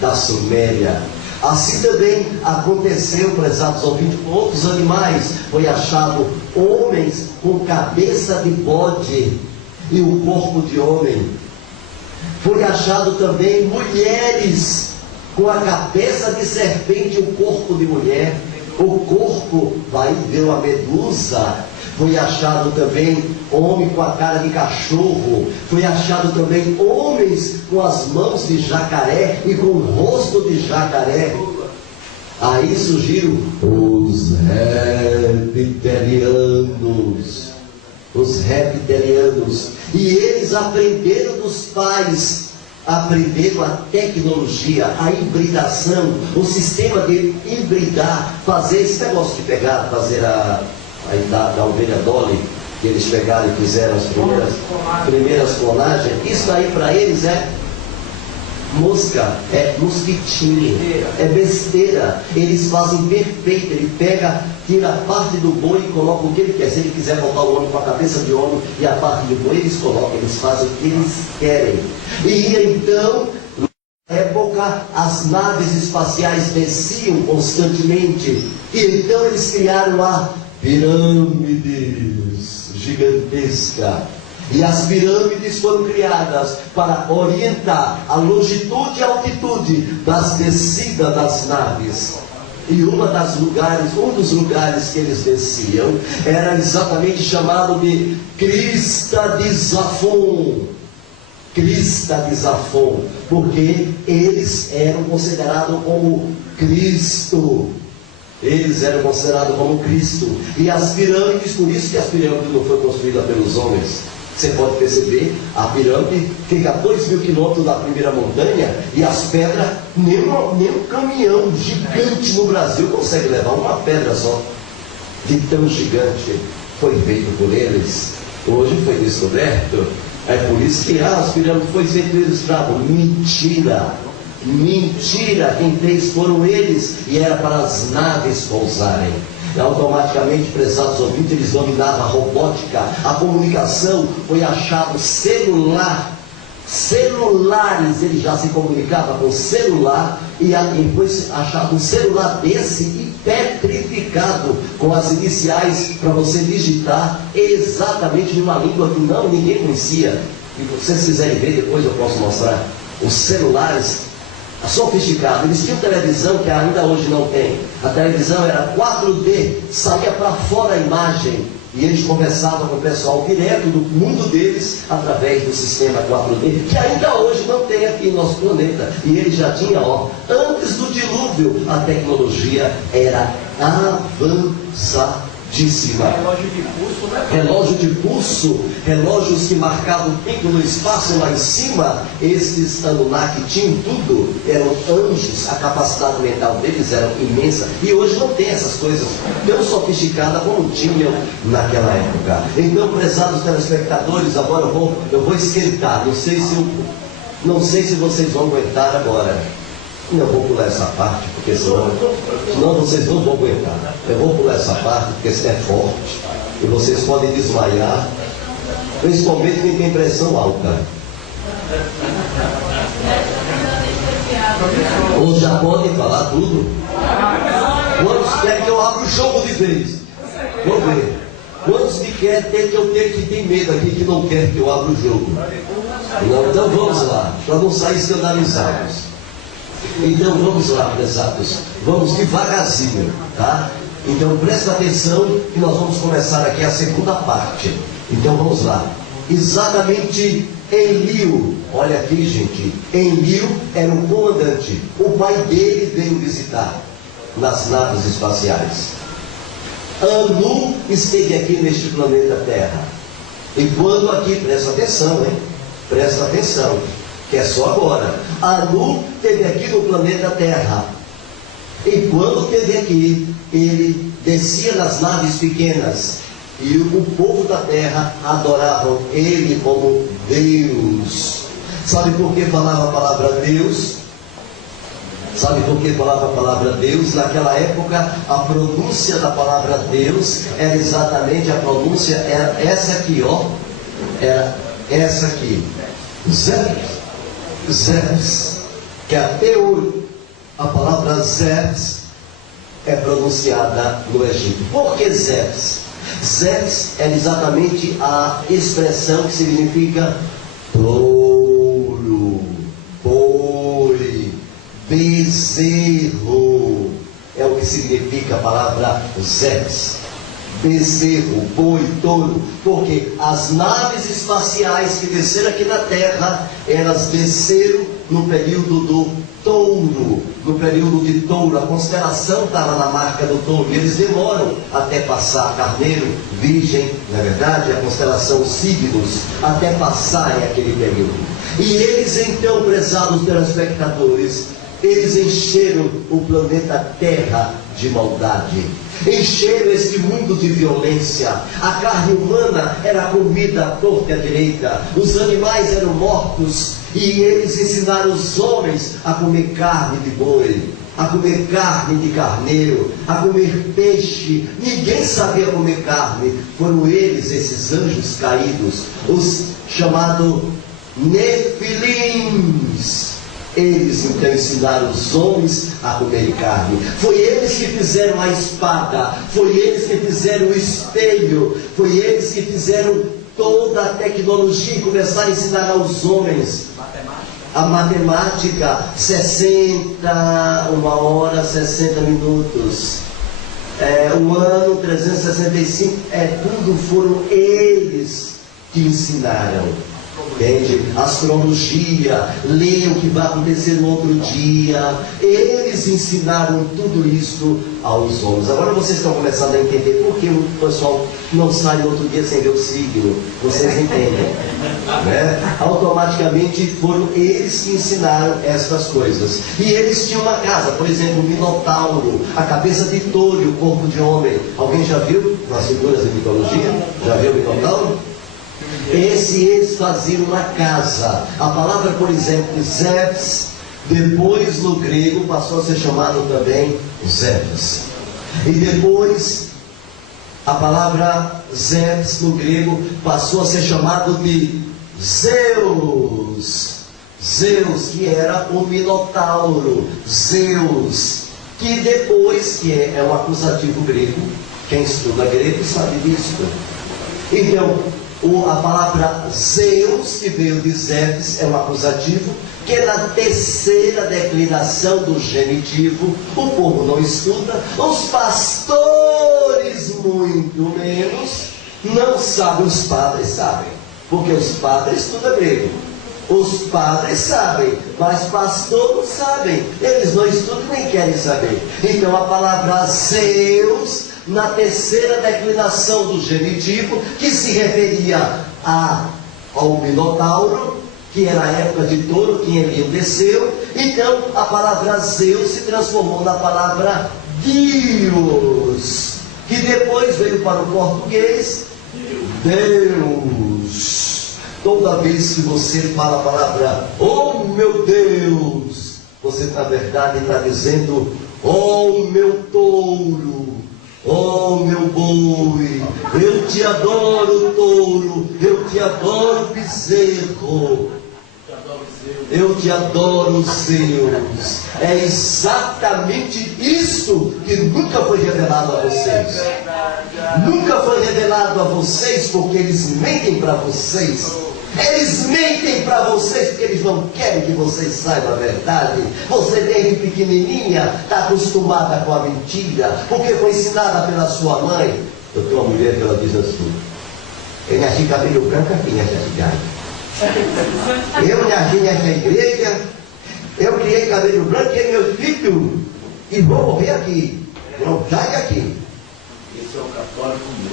da Suméria. Assim também aconteceu, prezados ouvintes, com outros animais. Foi achado homens com cabeça de bode e o corpo de homem. Foi achado também mulheres com a cabeça de serpente e o corpo de mulher. O corpo vai ver uma medusa. Foi achado também homem com a cara de cachorro. Foi achado também homens com as mãos de jacaré e com o rosto de jacaré. Aí surgiram os reptilianos. Os reptilianos. E eles aprenderam dos pais, aprenderam a tecnologia, a hibridação, o sistema de hibridar, fazer esse negócio de pegar, fazer da ovelha Dolly, que eles pegaram e fizeram as primeiras clonagens. Isso aí para eles é mosca, é mosquitinho, é besteira. Eles fazem perfeito. Ele pega, tira a parte do boi e coloca o que ele quer. Se ele quiser botar o homem com a cabeça de homem e a parte do boi, eles colocam, eles fazem o que eles querem. E então, na época, as naves espaciais desciam constantemente. E então eles criaram a pirâmides gigantesca. E as pirâmides foram criadas para orientar a longitude e a altitude das descidas das naves. E um dos lugares que eles desciam era exatamente chamado de Crista de Zafon. Crista de Zafon, porque eles eram considerados como Cristo. Eles eram considerados como Cristo. E as pirâmides, por isso que as pirâmides não foram construídas pelos homens. Você pode perceber, a pirâmide fica a 2.000 quilômetros da primeira montanha e as pedras, nem um caminhão gigante no Brasil consegue levar uma pedra só. De tão gigante foi feito por eles. Hoje foi descoberto. É por isso que as pirâmides foi feito eles escravos. Mentira! Mentira! Quem fez foram eles e era para as naves pousarem. Automaticamente, prezados ouvintes, eles dominavam a robótica, a comunicação. Foi achado celulares, ele já se comunicava com celular, e depois achado um celular desse e petrificado, com as iniciais para você digitar exatamente numa língua que ninguém conhecia. E se vocês quiserem ver, depois eu posso mostrar. Os celulares sofisticados, eles tinham televisão que ainda hoje não tem. A televisão era 4D, saía para fora a imagem, E eles conversavam com o pessoal direto do mundo deles, através do sistema 4D, que ainda hoje não tem aqui em nosso planeta. E ele já tinha, antes do dilúvio, a tecnologia era avançadíssima. Relógio de pulso, né? Relógio de pulso, relógios que marcavam o tempo no espaço lá em cima. Esses Anunnaki tinham tudo, eram anjos, a capacidade mental deles era imensa. E hoje não tem essas coisas tão sofisticadas como tinham naquela época. Então, prezados telespectadores, agora eu vou esquentar. Não sei se vocês vão aguentar agora. Eu vou pular essa parte, porque senão vocês não vão aguentar. Eu vou pular essa parte, porque isso é forte. E vocês podem desmaiar, principalmente quem tem pressão alta. Ou já podem falar tudo. Quantos querem que eu abra o jogo de vez? Vamos ver. Quantos me querem ter que eu tenho que tem medo aqui, que não quer que eu abra o jogo? Não, então vamos lá, para não sair escandalizados. Então vamos lá, prezados. Vamos devagarzinho, tá? Então presta atenção que nós vamos começar aqui a segunda parte. Então vamos lá. Exatamente Enlil, olha aqui, gente. Enlil era um comandante. O pai dele veio visitar nas naves espaciais. Anu esteve aqui neste planeta Terra. E quando aqui, presta atenção, hein? Presta atenção, que é só agora. Anu esteve aqui no planeta Terra. E quando esteve aqui, ele descia nas naves pequenas. E o povo da Terra adoravam ele como Deus. Sabe por que falava a palavra Deus? Sabe por que falava a palavra Deus? Naquela época, a pronúncia da palavra Deus era exatamente a pronúncia, era essa aqui, era essa aqui. Zeus, que até hoje a palavra Zeus é pronunciada no Egito. Por que Zeus? Zeus é exatamente a expressão que significa touro, boi, bezerro. É o que significa a palavra Zeus. Bezerro, boi, touro. Porque as naves espaciais que desceram aqui na Terra, elas desceram no período do touro, no período de touro. A constelação estava na marca do touro, e eles demoram até passar carneiro, virgem, na verdade, a constelação signos, até passarem aquele período. E eles então, prezados telespectadores, eles encheram o planeta Terra de maldade, encheram este mundo de violência. A carne humana era comida à torta e à direita, os animais eram mortos, e eles ensinaram os homens a comer carne de boi, a comer carne de carneiro, a comer peixe. Ninguém sabia comer carne. Foram eles, esses anjos caídos, os chamados Nefilins. Eles então ensinaram os homens a comer carne. Foi eles que fizeram a espada, foi eles que fizeram o espelho, foi eles que fizeram toda a tecnologia e começaram a ensinar aos homens a matemática. 1 hora, 60 minutos. O ano 365, tudo foram eles que ensinaram. Entende? Astrologia, ler o que vai acontecer no outro dia. Eles ensinaram tudo isso aos homens. Agora vocês estão começando a entender por que o pessoal não sai no outro dia sem ver o signo. Vocês entendem, né? Automaticamente foram eles que ensinaram estas coisas. E eles tinham uma casa, por exemplo, o Minotauro, a cabeça de touro e o corpo de homem. Alguém já viu nas figuras de mitologia? Já viu o Minotauro? Eles faziam uma casa. A palavra, por exemplo, Zeus, depois no grego passou a ser chamado também Zeus. E depois a palavra Zeus no grego passou a ser chamado de Zeus. Zeus, que era o Minotauro. Zeus, que depois, que é um acusativo grego. Quem estuda grego sabe disso. Então, a palavra Zeus, que veio de Zeus, é um acusativo, que é na terceira declinação do genitivo. O povo não estuda, os pastores muito menos, não sabe, os padres sabem, porque os padres estudam grego. Os padres sabem, mas pastor não sabem. Eles não estudam nem querem saber. Então a palavra Zeus, na terceira declinação do genitivo, que se referia ao Minotauro, que era a época de touro, que enlideceu. Então a palavra Zeus se transformou na palavra Deus, que depois veio para o português Deus. Toda vez que você fala a palavra oh meu Deus, você na verdade está dizendo oh meu touro, oh meu boi, eu te adoro touro, eu te adoro bezerro, eu te adoro Zeus. É exatamente isso que nunca foi revelado a vocês. Nunca foi revelado a vocês porque eles mentem para vocês. Eles mentem para vocês porque eles não querem que vocês saibam a verdade. Você desde pequenininha está acostumada com a mentira, porque foi ensinada pela sua mãe. Eu tenho uma mulher que ela diz assim: eu nasci cabelo branco aqui nessa cidade. Eu nasci nessa igreja, eu criei cabelo branco e meu filho, e vou morrer aqui. Não sai daqui.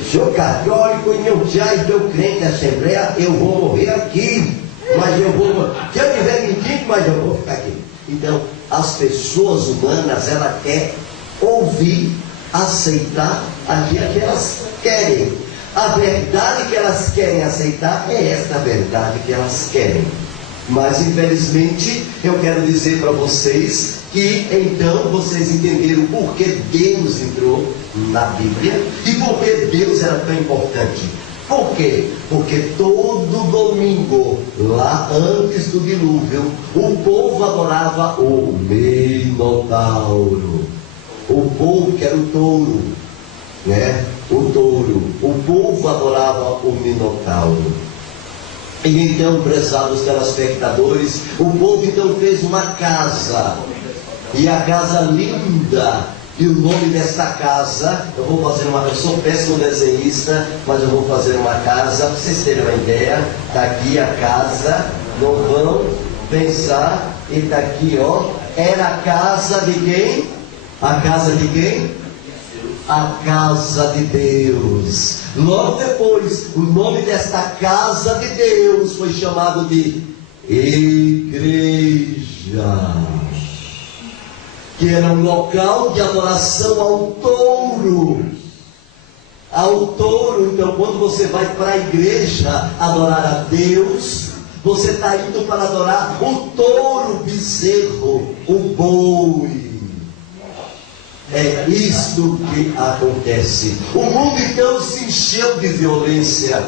Sou católico e meu pai, sou crente da Assembleia, eu vou morrer aqui. Mas eu vou, se eu estiver mentindo, mas eu vou ficar aqui. Então, as pessoas humanas, ela quer ouvir, aceitar aquilo que elas querem. A verdade que elas querem aceitar é esta verdade que elas querem. Mas infelizmente eu quero dizer para vocês que então vocês entenderam por que Deus entrou na Bíblia e por que Deus era tão importante. Por quê? Porque todo domingo, lá antes do dilúvio, o povo adorava o Minotauro. O povo que era o touro, né? O touro. O povo adorava o Minotauro. E então, prezados telespectadores, o povo então fez uma casa, e a casa linda, e o nome desta casa, eu sou péssimo desenhista, mas eu vou fazer uma casa, para vocês terem uma ideia, está aqui a casa, não vão pensar, e está aqui, ó, era a casa de quem? A casa de quem? A casa de Deus. Logo depois, o nome desta casa de Deus foi chamado de igreja, que era um local de adoração ao touro. Ao touro. Então, quando você vai para a igreja adorar a Deus, você está indo para adorar o touro, o bezerro, o boi. É isto que acontece. O mundo então se encheu de violência,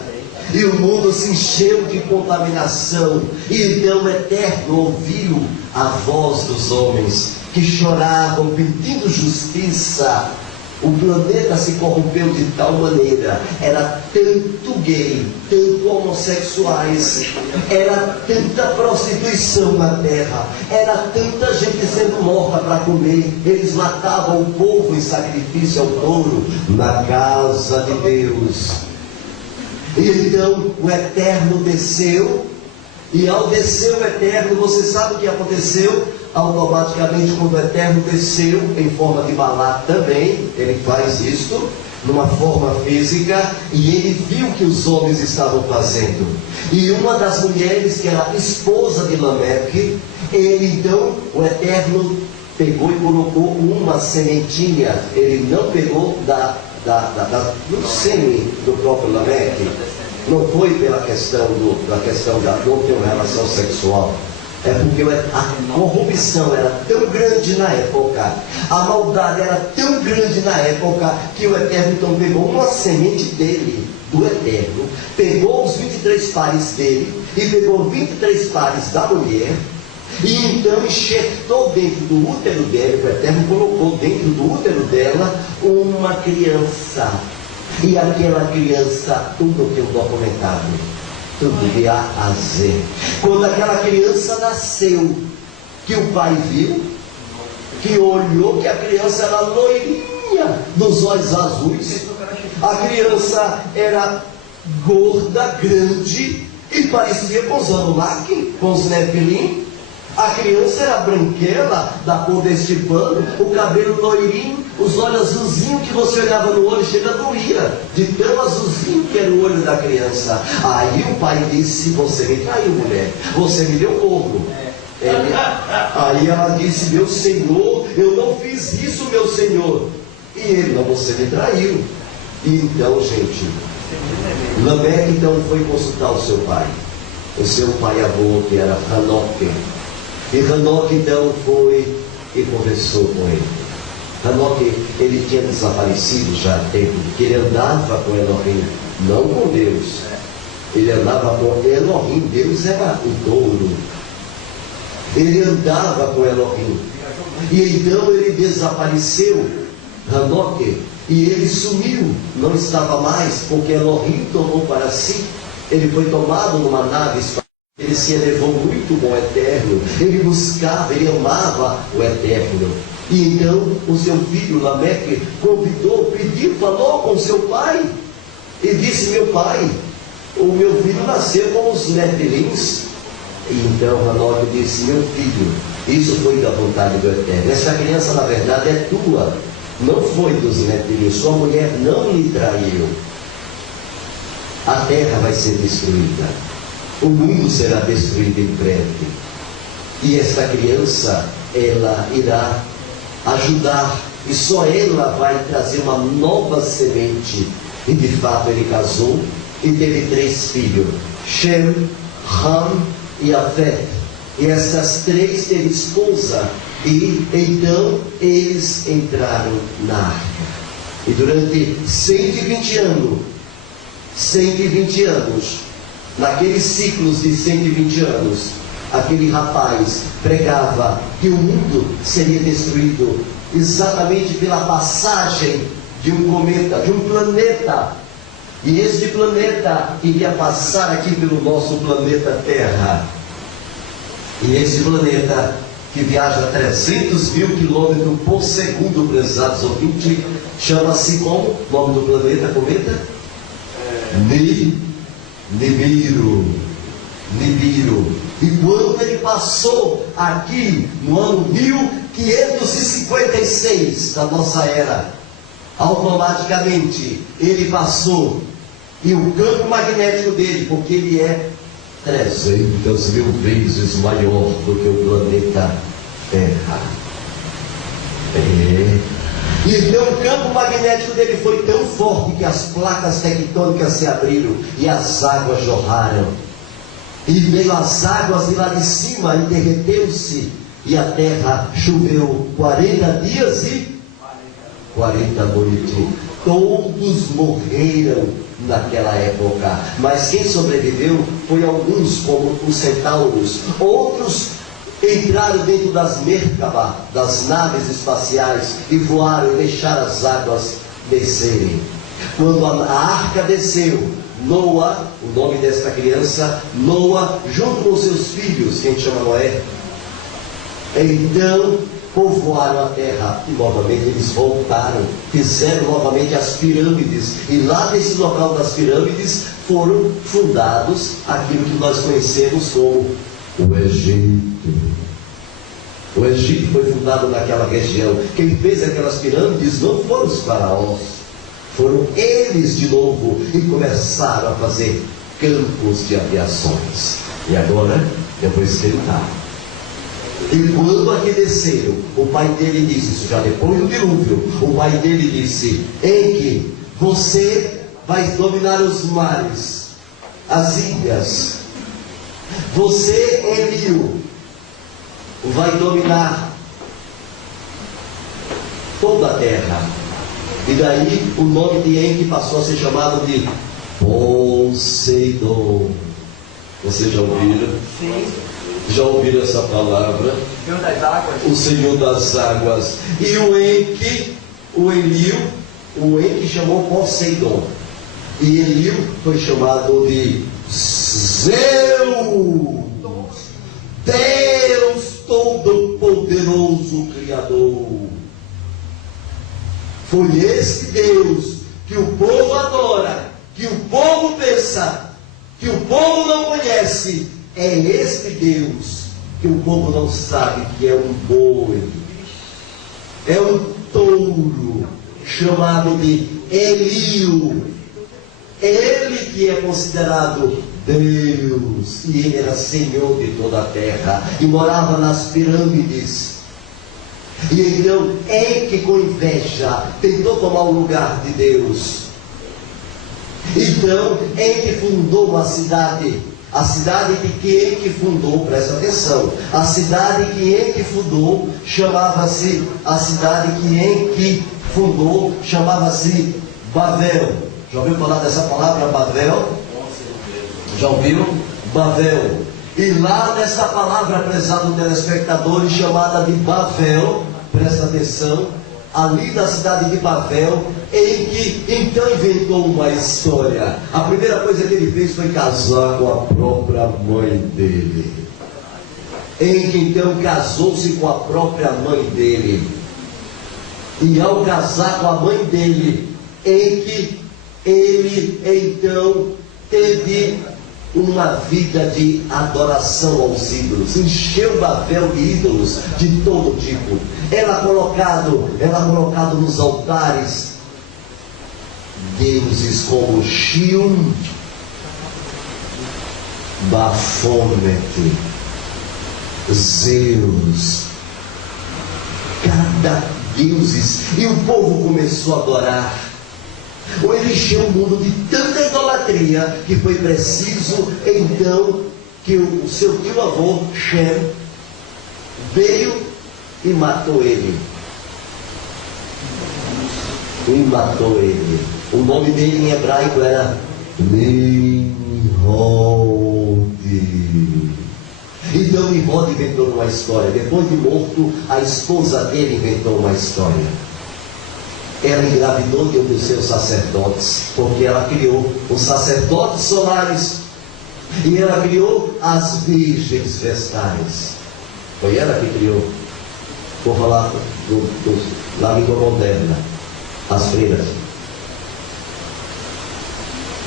e o mundo se encheu de contaminação, e então o Eterno ouviu a voz dos homens que choravam pedindo justiça. O planeta se corrompeu de tal maneira, era tanto gay, tanto homossexuais, era tanta prostituição na terra, era tanta gente sendo morta para comer, eles matavam o povo em sacrifício ao touro na casa de Deus. E então o Eterno desceu, e ao descer o Eterno, você sabe o que aconteceu? Automaticamente, quando o Eterno desceu em forma de Balac também, ele faz isto, numa forma física, e ele viu o que os homens estavam fazendo. E uma das mulheres, que era esposa de Lameque, ele então, o Eterno pegou e colocou uma sementinha, ele não pegou do sêmen do próprio Lameque, não foi pela questão da não ter uma relação sexual. É porque a corrupção era tão grande na época, a maldade era tão grande na época, que o Eterno então pegou uma semente dele, do Eterno, pegou os 23 pares dele, e pegou 23 pares da mulher, e então enxertou dentro do útero dela, o Eterno colocou dentro do útero dela uma criança. E aquela criança, tudo que eu documentado, tudo de A a Z. Quando aquela criança nasceu, que o pai viu, que olhou, que a criança era loirinha, dos olhos azuis, a criança era gorda, grande, e parecia com os Anunnaki, com os Nefilim. A criança era branquela, da cor deste pano, o cabelo loirinho, os olhos azulzinhos que você olhava no olho, chega a doía, de tão azulzinho que era o olho da criança. Aí o pai disse: você me traiu, mulher, você me deu ouro. Aí ela disse: meu senhor, eu não fiz isso, meu senhor. E ele: não, você me traiu. E então, gente, Lameque então foi consultar o seu pai, o seu pai avô, que era Hanoque. E Hanoque então foi e conversou com ele. Hanoque, ele tinha desaparecido já há tempo, porque ele andava com Elohim, não com Deus. Ele andava com Elohim, Deus era o touro. Ele andava com Elohim. E então ele desapareceu, Hanoque, e ele sumiu, não estava mais, porque Elohim tomou para si. Ele foi tomado numa nave espacial. Ele se elevou muito com o Eterno, ele buscava, ele amava o Eterno. E então o seu filho Lameque convidou, pediu, falou com seu pai e disse: meu pai, o meu filho nasceu com os Nefilins. E então Hanoque disse: meu filho, isso foi da vontade do Eterno, essa criança na verdade é tua, não foi dos Nefilins, sua mulher não lhe traiu. A terra vai ser destruída, o mundo será destruído em breve, e esta criança, ela irá ajudar, e só ela vai trazer uma nova semente. E de fato ele casou e teve 3 filhos, Shem, Ham e Afet. E essas 3 teve esposa, e então eles entraram na arca. E durante 120 anos, naqueles ciclos de 120 anos, aquele rapaz pregava que o mundo seria destruído exatamente pela passagem de um cometa, de um planeta. E este planeta iria passar aqui pelo nosso planeta Terra. E esse planeta, que viaja 300 mil quilômetros por segundo, prezados ouvintes, chama-se como? O nome do planeta, cometa? Nibiru. E quando ele passou aqui no ano 1556 da nossa era, automaticamente ele passou, e o campo magnético dele, porque ele é 300 mil vezes maior do que o planeta Terra. Então o campo magnético dele foi tão forte que as placas tectônicas se abriram e as águas jorraram. E veio as águas de lá de cima e derreteu-se, e a terra choveu 40 dias e 40 noites. Todos morreram naquela época, mas quem sobreviveu foi alguns, como os centauros. Outros entraram dentro das Merkabah, das naves espaciais, e voaram e deixaram as águas descerem. Quando a arca desceu, Noa, o nome desta criança, Noa, junto com seus filhos, que a gente chama Noé, então povoaram a terra, e novamente eles voltaram, fizeram novamente as pirâmides, e lá desse local das pirâmides foram fundados aquilo que nós conhecemos como o Egito. O Egito foi fundado naquela região. Quem fez aquelas pirâmides não foram os faraós, foram eles de novo, e começaram a fazer campos de aviações. E agora, depois que ele está, e quando aqui desceram, o pai dele disse, isso já depois do dilúvio, o pai dele disse: Enki, você vai dominar os mares, as ilhas. Você, Eliu, vai dominar toda a terra. E daí o nome de Enki passou a ser chamado de Poseidon. Vocês já ouviram? Sim. Já ouviram essa palavra? Senhor das águas. O Senhor das águas. E o Enki, o Eliu, o Enki chamou Poseidon. E Eliu foi chamado de Zeus, Deus Todo-Poderoso Criador. Foi esse Deus que o povo adora que o povo pensa, que o povo não conhece, é este Deus que o povo não sabe que é um boi, é um touro, chamado de Elio. Ele que é considerado Deus, e ele era Senhor de toda a terra, e morava nas pirâmides. E então, que com inveja tentou tomar o lugar de Deus. Então, que fundou uma cidade, a cidade de que fundou, presta atenção, a cidade que fundou chamava-se, a cidade que fundou chamava-se Babel. Já ouviu falar dessa palavra Babel? Já ouviu? Babel. E lá nessa palavra, prezado telespectador, chamada de Babel, presta atenção, ali na cidade de Babel, em que então inventou uma história. A primeira coisa que ele fez foi casar com a própria mãe dele. Em que então casou-se com a própria mãe dele. E ao casar com a mãe dele, em que ele então teve uma vida de adoração aos ídolos, encheu Babel de ídolos de todo tipo. Ela colocado nos altares deuses como Xium, Bafômete, Zeus, cada deuses, e o povo começou a adorar. Ou ele encheu o mundo de tanta idolatria que foi preciso então que o seu tio-avô Shem veio e matou ele. O nome dele em hebraico era Nimrod. Então Nimrod inventou uma história. Depois de morto, a esposa dele inventou uma história. Ela engravidou de um dos seus sacerdotes, porque ela criou os sacerdotes solares e ela criou as virgens vestais. Foi ela que criou, vou falar na língua moderna, as freiras.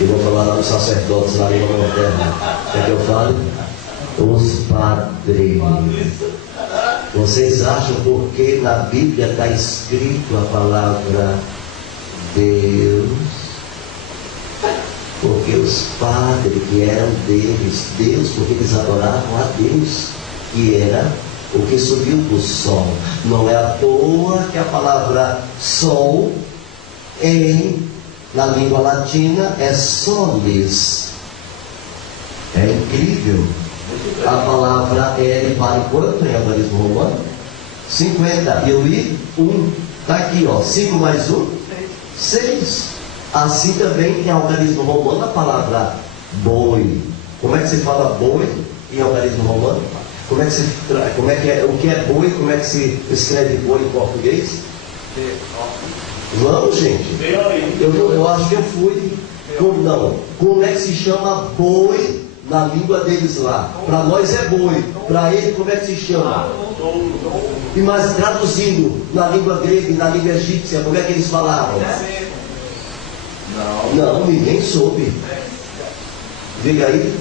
E vou falar lá dos sacerdotes na língua moderna. Quer que eu fale? Os padres. Vocês acham porque na Bíblia está escrito a palavra Deus? Porque os padres que eram deles, Deus, porque eles adoravam a Deus, que era o que subiu do sol. Não é à toa que a palavra sol na língua latina é solis. É incrível. A palavra L vale quanto em algarismo romano? 50. E o I, 1. Está aqui, ó. 5 mais 1? 6. Assim também em algarismo romano a palavra boi. Como é que se fala boi em algarismo romano? O que é boi? Como é que se escreve boi em português? Vamos, gente. Eu acho que eu fui. Como é que se chama boi na língua deles lá? Para nós é boi. Para ele, como é que se chama? E mas traduzindo na língua grega e na língua egípcia, como é que eles falavam? Não, ninguém soube. Diga aí.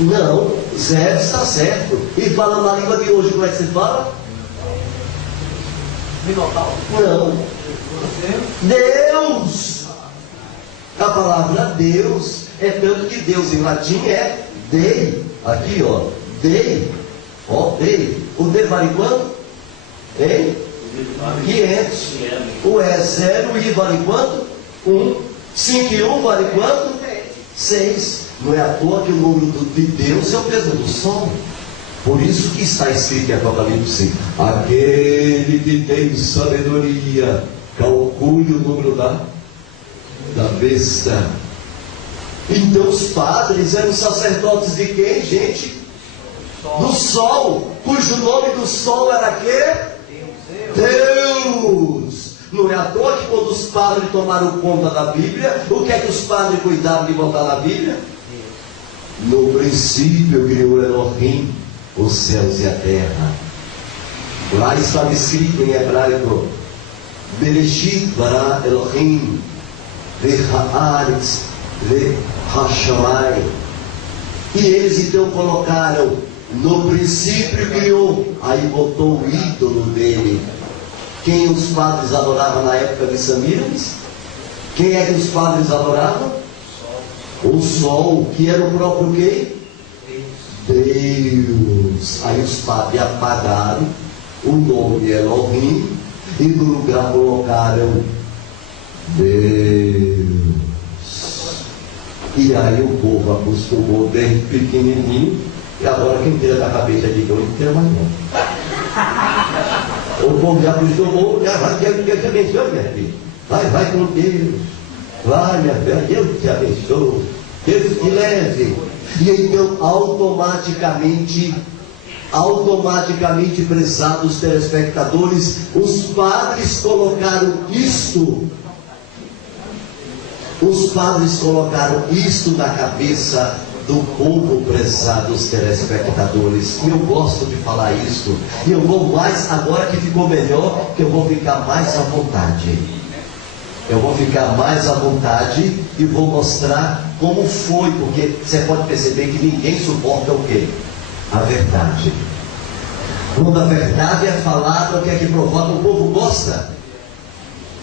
Não, Zé está certo. E falando na língua de hoje, como é que se fala? Não. Deus. A palavra Deus é tanto que Deus em latim é Dei. Aqui, ó. Dei. Ó, Dei. O D vale quanto? Hein? 500. O E 0, o I vale quanto? 1. 5 e 1 vale quanto? 6. Não é à toa que o número de Deus é o mesmo do Sol. Por isso que está escrito em Apocalipse: aquele que tem sabedoria, calcule o número da besta. Então os padres eram sacerdotes de quem, gente? Do Sol, cujo nome do Sol era quê? Deus. Não é à toa que quando os padres tomaram conta da Bíblia, o que é que os padres cuidaram de botar na Bíblia? No princípio criou Elohim os céus e a terra. Lá estava escrito em hebraico: Bereshit bara Elohim. Haaretz, Hashamai. E eles então colocaram, no princípio criou, aí botou o ídolo dele. Quem os padres adoravam na época de Samíramis? Quem é que os padres adoravam? O sol, que era o próprio quem? Deus. Aí os padres apagaram o nome de Elohim e no lugar colocaram Deus. E aí o povo acostumou desde pequenininho, e agora quem tira da cabeça de Deus não tira mais não. O povo já acostumou, já vai, Deus te abençoe, minha filha. Vai com Deus. Vai, minha filha, Deus te abençoe. Deus te leve. E então automaticamente, prezados telespectadores, os padres colocaram isto. Os padres colocaram isto na cabeça do povo, prezados telespectadores. E eu gosto de falar isso. E eu vou mais, agora que ficou melhor, que eu vou ficar mais à vontade. Eu vou ficar mais à vontade e vou mostrar como foi, porque você pode perceber que ninguém suporta o quê? A verdade. Quando a verdade é falada, o que é que provoca? O povo gosta.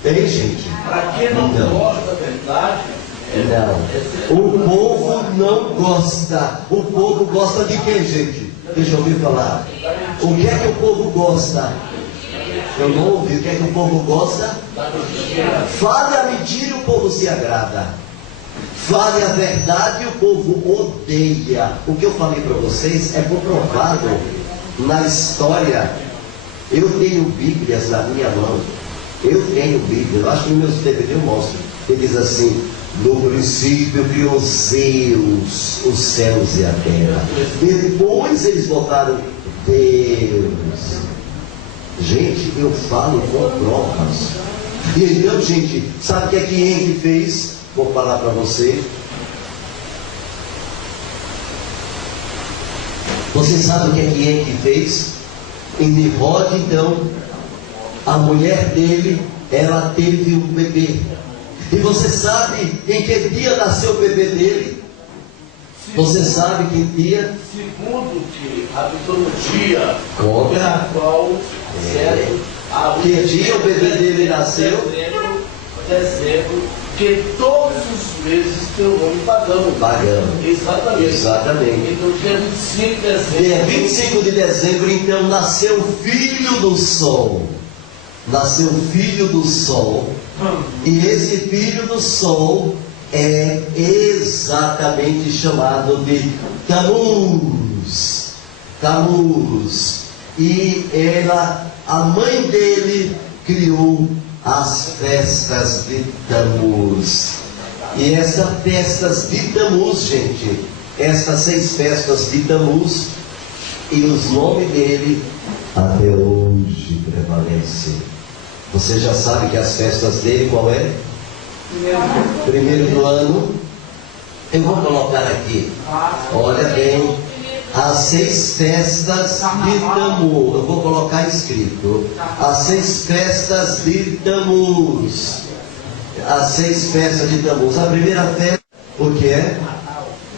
Tem, gente? Para quem não gosta da verdade, não. O povo não gosta. O povo gosta de quem, gente? Deixa eu ouvir falar. O que é que o povo gosta? Eu não ouvi. O que é que o povo gosta? Fale a mentira e o povo se agrada. Fale a verdade e o povo odeia. O que eu falei para vocês é comprovado na história. Eu tenho Bíblias na minha mão. Eu tenho Bíblia. Eu acho que nos meus DVD eu mostro. Ele diz assim: no princípio criou Zeus os céus e a terra. Depois eles botaram Deus. Gente, eu falo com provas. E então, gente, sabe o que é que Henry fez? Vou falar para você. Você sabe o que é que Henry fez? Em Nimrod, então, a mulher dele, ela teve um bebê. E você sabe em que dia nasceu o bebê dele? Você sabe que dia? Segundo que a mitologia, Conta. qual Que dia o bebê dele nasceu? Dezembro, que todos os meses tem o nome pagão. Pagão. Exatamente. Então dia 25 de dezembro. Dia 25 de dezembro, então, nasceu o filho do sol. Nasceu o filho do sol. E esse filho do sol é exatamente chamado de Tamuz. Tamuz. E a mãe dele criou as festas de Tamuz. E essas festas de Tamuz, gente, essas 6 festas de Tamuz, e os nomes dele até hoje prevalecem. Você já sabe que as festas dele, qual é? Primeiro do ano. Eu vou colocar aqui, olha bem, as 6 festas de Tamuz. Eu vou colocar escrito: as 6 festas de Tamuz. As 6 festas de Tamuz. A primeira festa, o que é?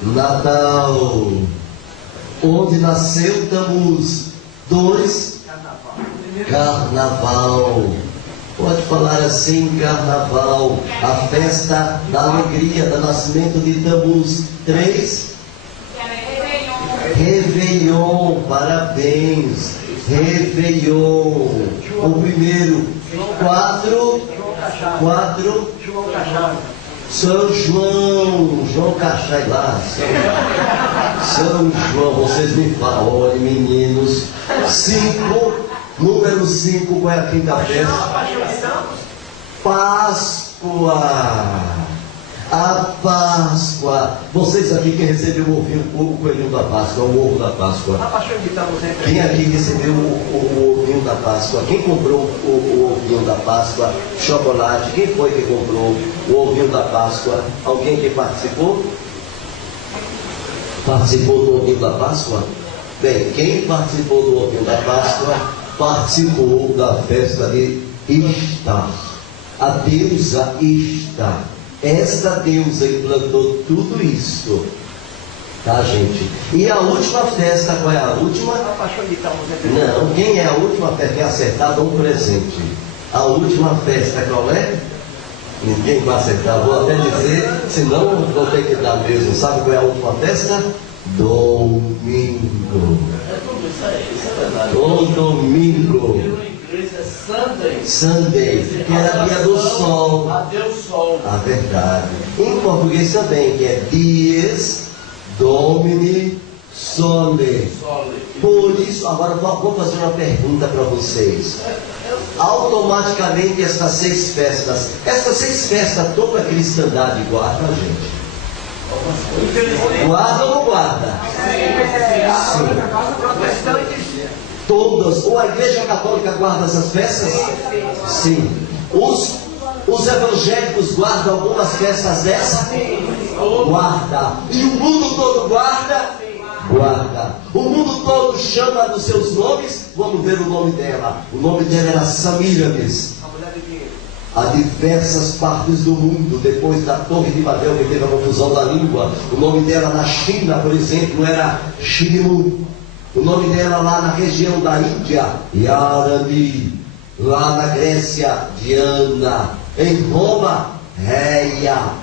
Natal. Onde nasceu Tamuz? 2, Carnaval. Pode falar assim: Carnaval, a festa da alegria, do nascimento de Tamuz. 3, Réveillon, parabéns. Réveillon. O primeiro. 4, São João. João Cachai lá. São João, vocês me falam. Olha, meninos. 5. Número 5, qual é a quinta festa? Páscoa. A Páscoa. Vocês aqui que recebeu o coelhinho da Páscoa, o ovo da Páscoa. Quem aqui recebeu o ovinho da Páscoa? Quem comprou o ovinho da Páscoa? Chocolate. Quem foi que comprou o ovinho da Páscoa? Alguém que participou? Participou do ovinho da Páscoa? Bem, quem participou do ovinho da Páscoa participou da festa de Ishtar. A deusa Ishtar. Esta deusa implantou tudo isso. Tá, gente? E a última festa, qual é a última? Não, quem é a última festa? Quem acertar, dá um presente. A última festa, qual é? Ninguém vai acertar, vou até dizer, senão vou ter que dar mesmo. Sabe qual é a última festa? Domingo. Isso é verdade. O domingo. Em inglês é Sunday. Sunday, que era dia do sol. Adeus sol. A verdade. Em português também, que é Dies Domini Sole. Por isso, agora vou fazer uma pergunta para vocês. Automaticamente essas 6 festas toda a cristandade guarda, gente? Guarda ou não guarda? Sim. Todas. Ou a Igreja Católica guarda essas festas? Sim. Os evangélicos guardam algumas festas dessas? Guarda. E o mundo todo guarda? Guarda. O mundo todo chama dos seus nomes. Vamos ver o nome dela. O nome dela era Samíramis. Há diversas partes do mundo, depois da Torre de Babel, que teve a confusão da língua. O nome dela na China, por exemplo, era Shirimu. O nome dela lá na região da Índia, Yarani. Lá na Grécia, Diana. Em Roma, Réia.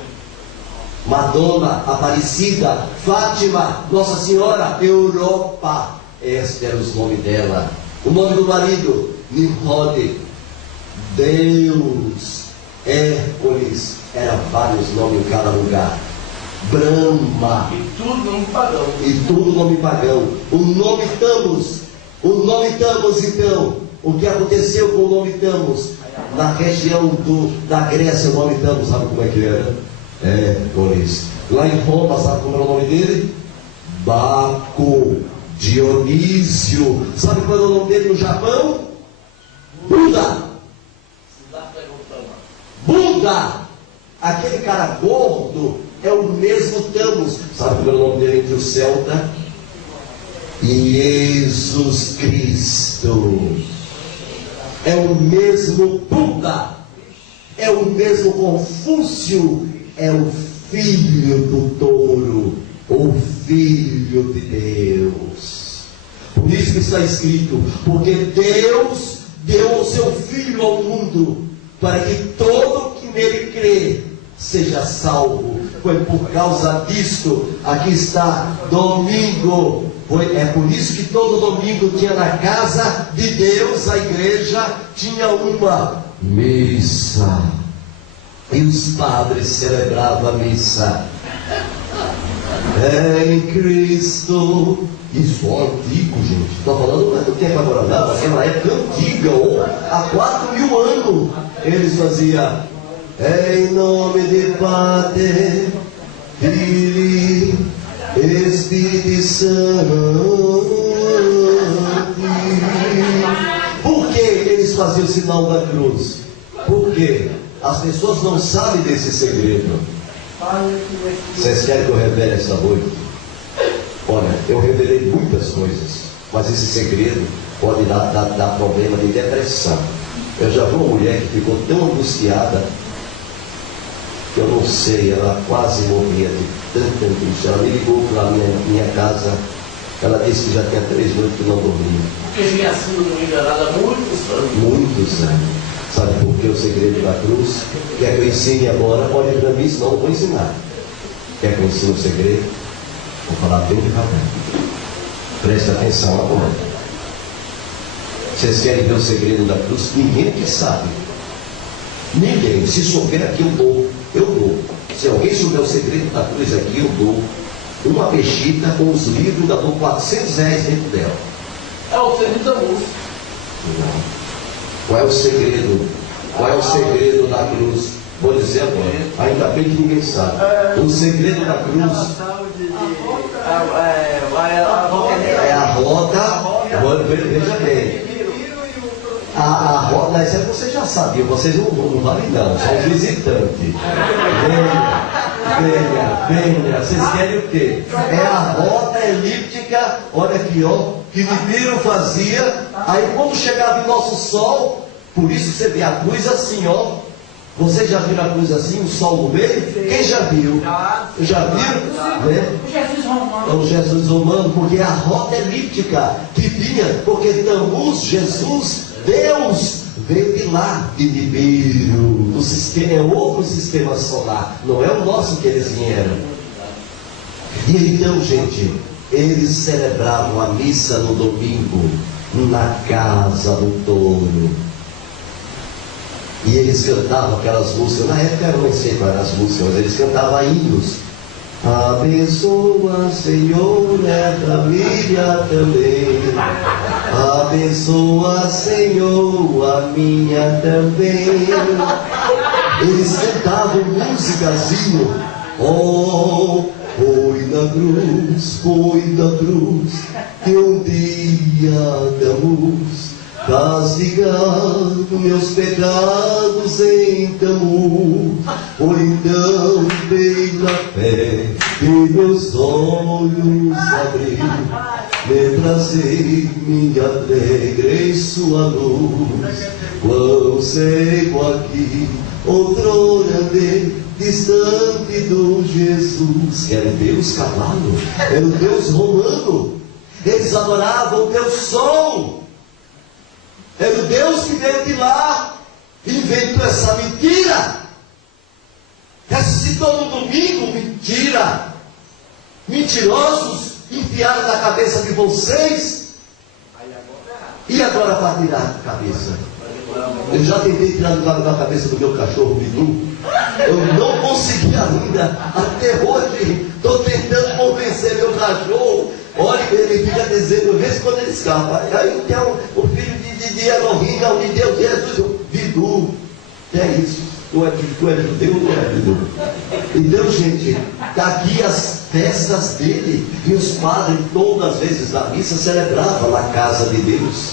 Madonna, Aparecida, Fátima, Nossa Senhora, Europa. Este era os nomes dela. O nome do marido, Nimrod, Deus, Hércules. Eram vários nomes em cada lugar. Brahma. E tudo nome pagão. E tudo nome pagão. O nome Tammuz. Então. O que aconteceu com o nome Tammuz? Na região da Grécia, o nome Tammuz, sabe como é que era? Hércules. Lá em Roma, sabe como era o nome dele? Baco. Dionísio. Sabe qual é o nome dele no Japão? Buda. Buda. Aquele cara gordo é o mesmo Tammuz. Sabe qual é o nome dele entre o celta? Jesus Cristo. É o mesmo Buda. É o mesmo Confúcio. É o filho do touro. O filho de Deus. Por isso que está escrito: porque Deus deu o seu filho ao mundo, para que todo que nele crê seja salvo. Foi por causa disto, aqui está, domingo. É por isso que todo domingo tinha na casa de Deus, a igreja, tinha uma missa. E os padres celebravam a missa. Em Cristo. Isso é antigo, gente. Estou falando não é do tempo agora, não. Aquela época antiga, ou há 4.000 anos. Eles faziam: em nome de Padre, Filho, Espírito Santo. Por que eles faziam o sinal da cruz? Por quê? As pessoas não sabem desse segredo. Vocês querem que eu revele essa noite? Olha, eu revelei muitas coisas, mas esse segredo pode dar problema de depressão. Eu já vi uma mulher que ficou tão angustiada que eu não sei, ela quase morria de tanta angústia. Ela me ligou para minha casa. Ela disse que já tinha 3 noites que não dormia. Porque vinha sendo enganada há muitos anos. Muitos anos. Sabe por que o segredo da cruz? Quer que eu ensine agora? Pode ir para mim, senão eu vou ensinar. Quer que eu ensine o segredo? Vou falar bem devagar. Preste atenção agora. Vocês querem ver o segredo da cruz? Ninguém que sabe. Ninguém. Se souber aqui, eu dou. Eu dou. Se alguém souber o segredo da cruz aqui, eu dou uma peixita com os livros, ainda dou R$400 dentro dela. É o segredo da música. Não. Qual é o segredo? Qual é o segredo da cruz? Vou dizer agora, ainda bem que ninguém sabe. O segredo da cruz é a roda. Veja bem. A roda, essa você já sabia, vocês não valem não, são os visitantes. Venha. Vocês querem o quê? É a roda elíptica, olha aqui, ó, que Nibiru fazia. Aí quando chegava o nosso sol, por isso você vê a cruz assim, ó. Você já viu a cruz assim, o sol no meio? Quem já viu? Já viu? Né? O Jesus romano. É o Jesus romano, porque a rota elíptica que vinha, porque Tammuz, Jesus, Deus, veio de lá, de Nibiru, do sistema, é outro sistema solar, não é o nosso que eles vieram. E então, gente, eles celebravam a missa no domingo, na casa do touro. E eles cantavam aquelas músicas, na época eu não sei quais eram as músicas, mas eles cantavam hinos. Abençoa, Senhor, a família também. Abençoa, Senhor, a minha também. Eles cantavam músicazinho. Oh, foi na cruz, que um dia Tammuz, castigando meus pecados em Tammuz, foi então pela fé que meus olhos abri, me trazer minha alegre em sua luz. Quão cego aqui, outrora andei, distante do Jesus, que era o Deus cavalo, era o Deus romano. Eles adoravam o Deus som. Era o Deus que veio de lá, inventou essa mentira. Ressuscitou no domingo, mentira. Mentirosos enfiaram na cabeça de vocês. E agora para tirar a cabeça? Eu já tentei tirar da cabeça do meu cachorro Bidu. Eu não consegui ainda. Até hoje estou tentando convencer meu cachorro. Olha, ele fica dizendo, vê se quando ele escapa. Aí tem o filho de Elohim, de Deus, Jesus, Bidu. É isso. Tu é judeu ou não é judeu? Então, gente, está aqui as festas dele. E os padres, todas as vezes na missa, celebravam na casa de Deus.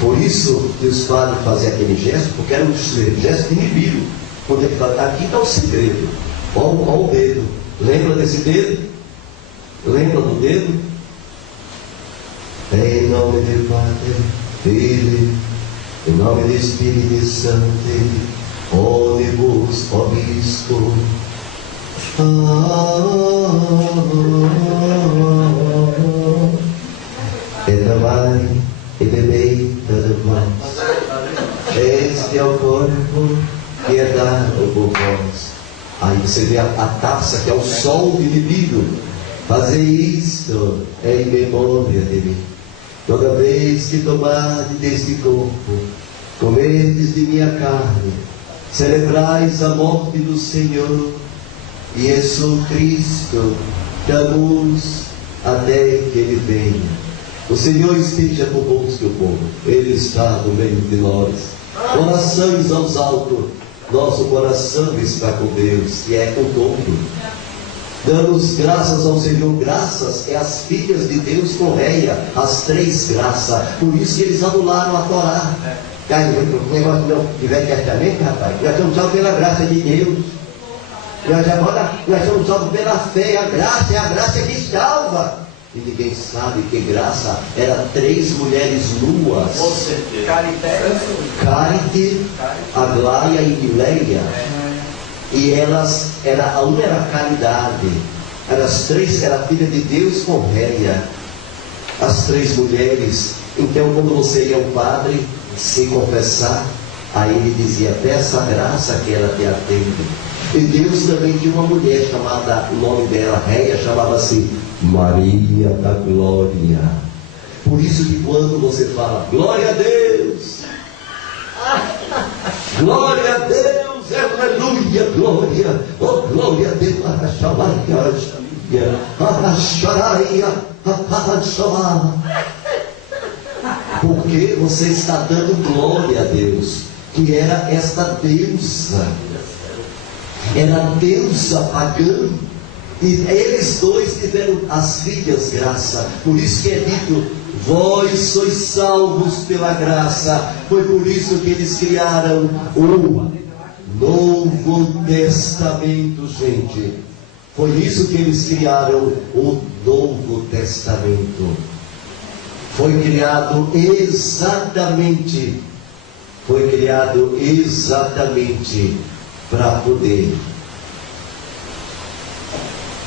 Por isso que os padres faziam aquele gesto, porque era um gesto de Nibiru. Quando ele fala, aqui está o segredo. Olha o dedo. Lembra desse dedo? Lembra do dedo? Em nome do Pai, Filho, em nome do Espírito Santo, ônibus, obispo. E também, e bebei todos vós. Este é o corpo que é dado por vós. Aí você vê a taça que é o sol de Nibiru. Fazer isto em memória de mim. Toda vez que tomardes deste corpo, comerdes de minha carne, celebrais a morte do Senhor. Jesus Cristo, Tammuz, até que Ele venha. O Senhor esteja convosco, meu povo. Ele está no meio de nós. Corações aos altos. Nosso coração está com Deus, que é com todo. Damos graças ao Senhor. Graças é as filhas de Deus com réia, as três graças. Por isso que eles anularam a Torá. O negócio não tiver certamente, rapaz. Nós somos salvos pela graça de Deus. Nós somos salvos pela fé. A graça que salva. E ninguém sabe que graça era três mulheres nuas. Com certeza. Carite, Aglaia e Mileia. E elas, a uma era caridade. As três eram filha de Deus com réia. As três mulheres. Então, quando você ia ao padre se confessar, aí ele dizia, peça a graça que ela te atende. E Deus também tinha uma mulher chamada, o nome dela, réia, chamava-se Maria da Glória. Por isso que quando você fala, glória a Deus, glória a Deus, aleluia, glória, oh glória a Deus, porque você está dando glória a Deus, que era esta deusa, era a deusa pagã. E eles dois tiveram as filhas graça. Por isso que é dito, vós sois salvos pela graça. Foi por isso que eles criaram o Novo Testamento, gente. Foi isso que eles criaram o Novo Testamento. Foi criado exatamente foi criado exatamente para poder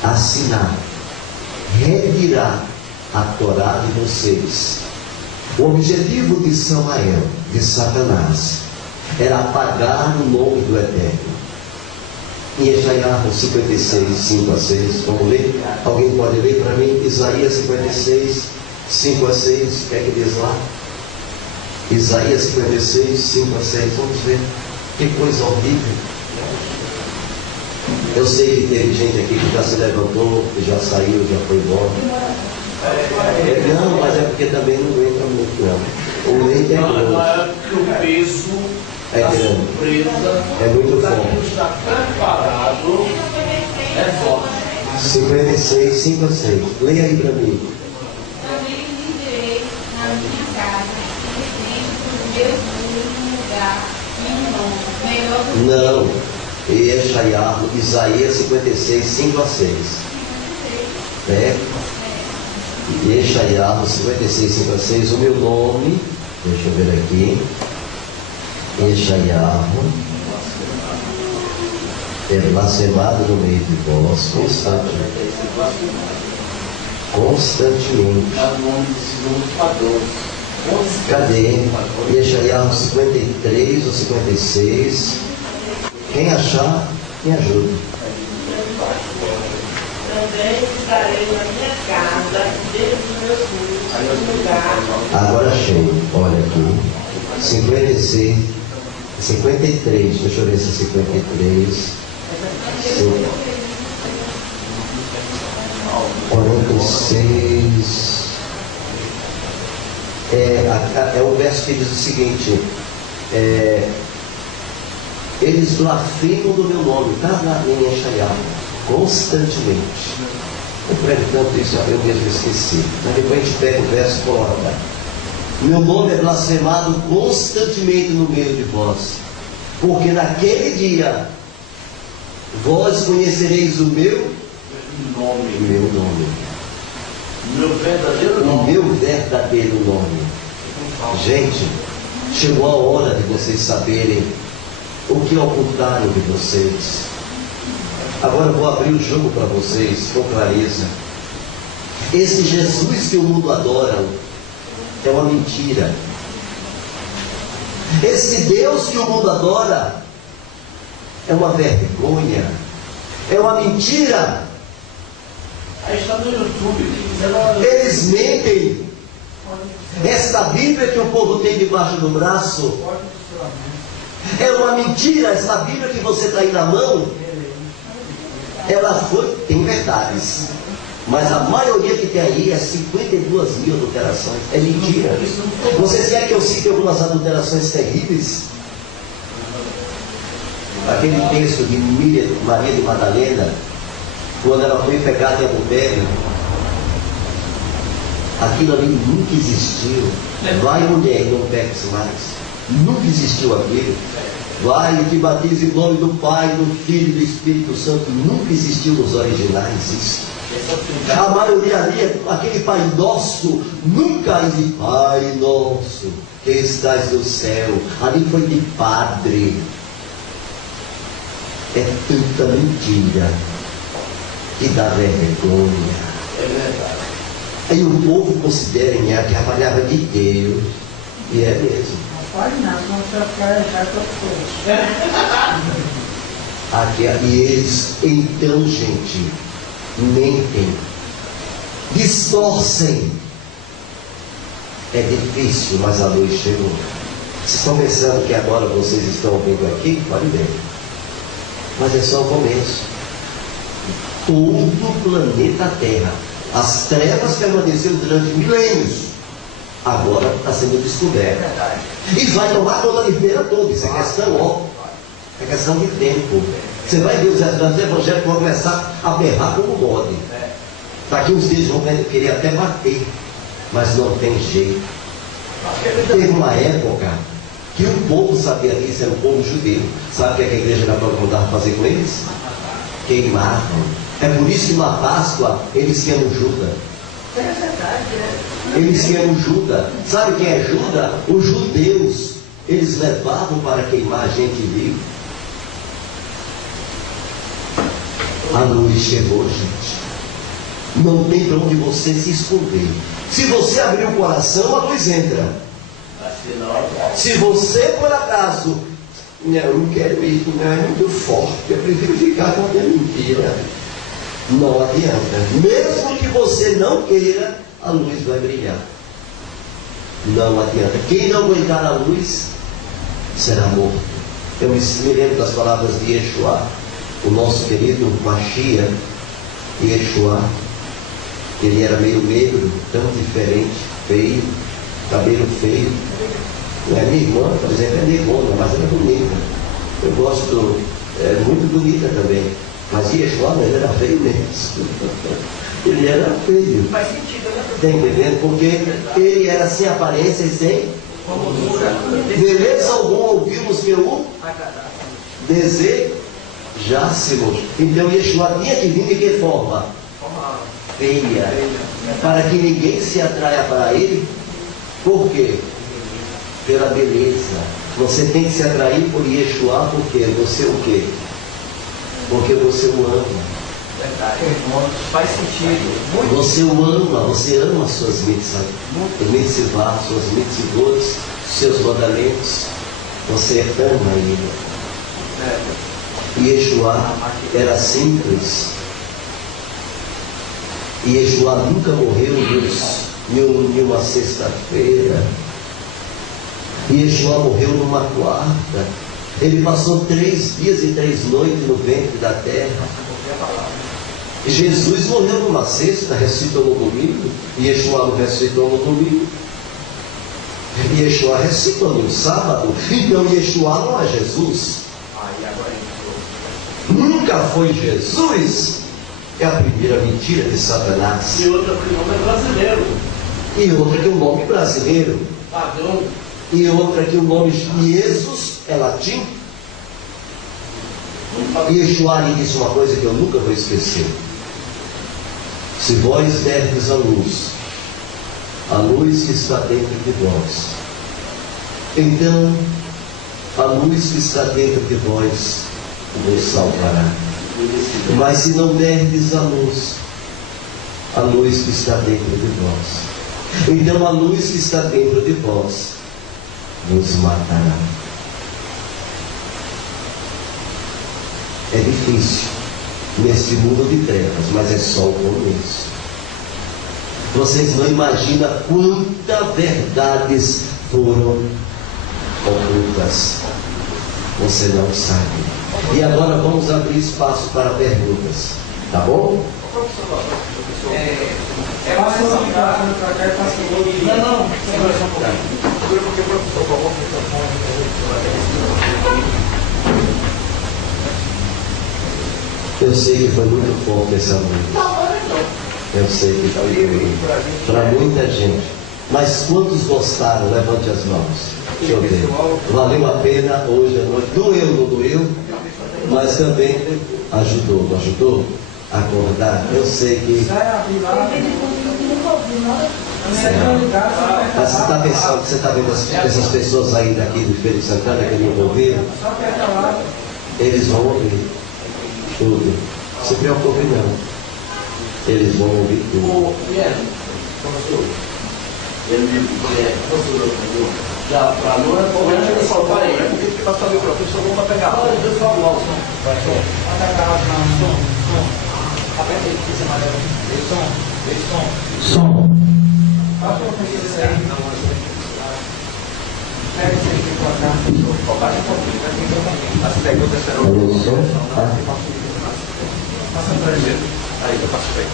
assinar, retirar a Torá de vocês. O objetivo de Samael, de Satanás, era apagar o nome do Eterno. Em Isaías 56, 5 a 6, vamos ler? Alguém pode ler para mim? Isaías 56, 5 a 6, o que é que diz lá? Isaías 56, 5 a 6, vamos ver. Que coisa horrível. Eu sei que teve gente aqui que já se levantou, que já saiu, já foi embora. Não, mas é porque também não entra muito, não. O leite é grande. Não é porque o peso é da grande. surpresa, É muito para forte. quem está preparado, é forte. 56, 5 a 6. Leia aí para mim. Também lhe direi na minha casa, e dentro do meu lugar, e um nome melhor do que Isaías 56, 5 a 6. É? Isaías 56, 5 a 6. O meu nome, deixa eu ver aqui. Isaías é blasfemado no meio de vós constantemente. Cadê? Isaías 53 ou 56. Quem achar, me ajuda. Também estarei na minha casa, dentro dos meus filhos, no lugar. Agora achei, olha aqui. 56, 53, deixa eu ver se é 53. 46. É o verso que diz o seguinte: eles blasfemam do meu nome, está em Isaías, constantemente. Eu prego tanto isso, eu mesmo esqueci. Mas depois a gente pega o verso e coloca: meu nome é blasfemado constantemente no meio de vós, porque naquele dia vós conhecereis o meu nome. Meu verdadeiro O nome. meu verdadeiro nome. Gente, chegou a hora de vocês saberem o que ocultaram de vocês. Agora eu vou abrir o jogo para vocês com clareza. Esse Jesus que o mundo adora é uma mentira. Esse Deus que o mundo adora é uma vergonha. É uma mentira. Aí está no YouTube, quem quiser lá. Eles mentem. Esta Bíblia que o povo tem debaixo do braço é uma mentira. Essa Bíblia que você está aí na mão, ela foi, tem verdades, mas a maioria que tem aí é 52 mil adulterações. É mentira. Vocês querem que eu cite algumas adulterações terríveis? Aquele texto de Maria de Madalena, quando ela foi pegada em adultério, aquilo ali nunca existiu. Vai, mulher, não peques mais. Nunca existiu aquilo. Vai e te batize em nome do Pai, do Filho e do Espírito Santo. Nunca existiu nos originais isso. A maioria ali, aquele Pai Nosso, nunca de Pai Nosso, que estás no céu. Ali foi de padre. É tanta mentira que dá vergonha. É verdade. Aí o povo considera que é a palavra de Deus. E é mesmo. Pode não, vamos trocar já todos. Aqui, e eles, então, gente, mentem, distorcem. É difícil, mas a luz chegou. Vocês estão pensando que agora vocês estão vindo aqui? Pode ver. Mas é só o começo. Todo o planeta Terra, as trevas permaneceram durante milênios. Agora está sendo descoberto. E vai tomar toda a lideira toda. Isso é questão, ó. É questão de tempo. Você vai ver os evangélicos vão começar a berrar como bode. Daqui uns dias vão querer até bater. Mas não tem jeito. Teve uma época que o povo sabia disso, era o povo judeu. Sabe o que a Igreja Católica mandava fazer com eles? Queimavam. É por isso que na Páscoa eles queimam Judas. É verdade, Eles queimam Judas. Sabe quem é Judas? Os judeus. eles levavam para queimar gente viva. A luz chegou, gente. Não tem para onde você se esconder. Se você abrir o coração, a luz entra. Se você, por acaso, não, eu não quero isso, não, é muito forte, eu prefiro ficar com a minha mentira. Não adianta. Mesmo que você não queira, a luz vai brilhar. Não adianta. Quem não aguentar a luz será morto. Eu me lembro das palavras de Yeshua, o nosso querido Mashiach, Yeshua. Ele era meio negro, tão diferente, feio, cabelo feio. Minha irmã, por exemplo, é negona, mas ela é bonita. Eu gosto, é muito bonita também. Mas Yeshua, ele era feio mesmo. Ele era feio. Faz sentido, né? Está entendendo? Porque ele era sem aparência e sem beleza alguma. Ouvimos meu desejássemos. Então Yeshua tinha que vir de que forma? Feia. Para que ninguém se atraia para ele. Por quê? Pela beleza. Você tem que se atrair por Yeshua, porque você o quê? Porque você o ama. Verdade. Faz sentido. Você o ama, você ama as suas mitzvot, suas mitzvot, seus mandamentos. Você ama ele. Yeshua era simples. Yeshua nunca morreu em uma sexta-feira. Yeshua morreu numa quarta. Ele passou 3 dias e 3 noites no ventre da terra. Jesus morreu numa sexta, ressuscitou no domingo. Yeshua não ressuscitou no domingo. Yeshua ressuscitou no sábado. Então Yeshua não é Jesus. Nunca foi Jesus. É a primeira mentira de Satanás. E outra que o nome é brasileiro. E outra que o nome brasileiro. Padrão. E outra que o nome Jesus é latim. E Yeshua lhe disse uma coisa que eu nunca vou esquecer. Se vós derdes a luz que está dentro de vós, então a luz que está dentro de vós vos salvará. Mas se não derdes a luz que está dentro de vós, então a luz que está dentro de vós vos matará. É difícil neste mundo de trevas, mas é só o começo. Vocês não imaginam quantas verdades foram ocultas. Você não sabe. E agora vamos abrir espaço para perguntas. Tá bom? É uma sessão para cá e passa o outro. Não, segura só um pouquinho. Segura porque o professor falou que eu sei que foi muito forte essa noite. Eu sei que foi para muita gente. Mas quantos gostaram? Levante as mãos. Deixa eu ver. Valeu a pena hoje à noite. Doeu, não doeu? Mas também ajudou, não ajudou? A acordar. Eu sei que. Mas você está pensando que você está vendo essas pessoas aí daqui do Espírito Santana que não ouviram? Eles vão ouvir tudo. Não se preocupe não. Eles vão ouvir tudo. Já para não é problema, eu só parei. porque vai fazer o professor, vamos pegar. Olha, eu falo alto. Som. As perguntas serão. Passa para ele. Aí eu passo bem.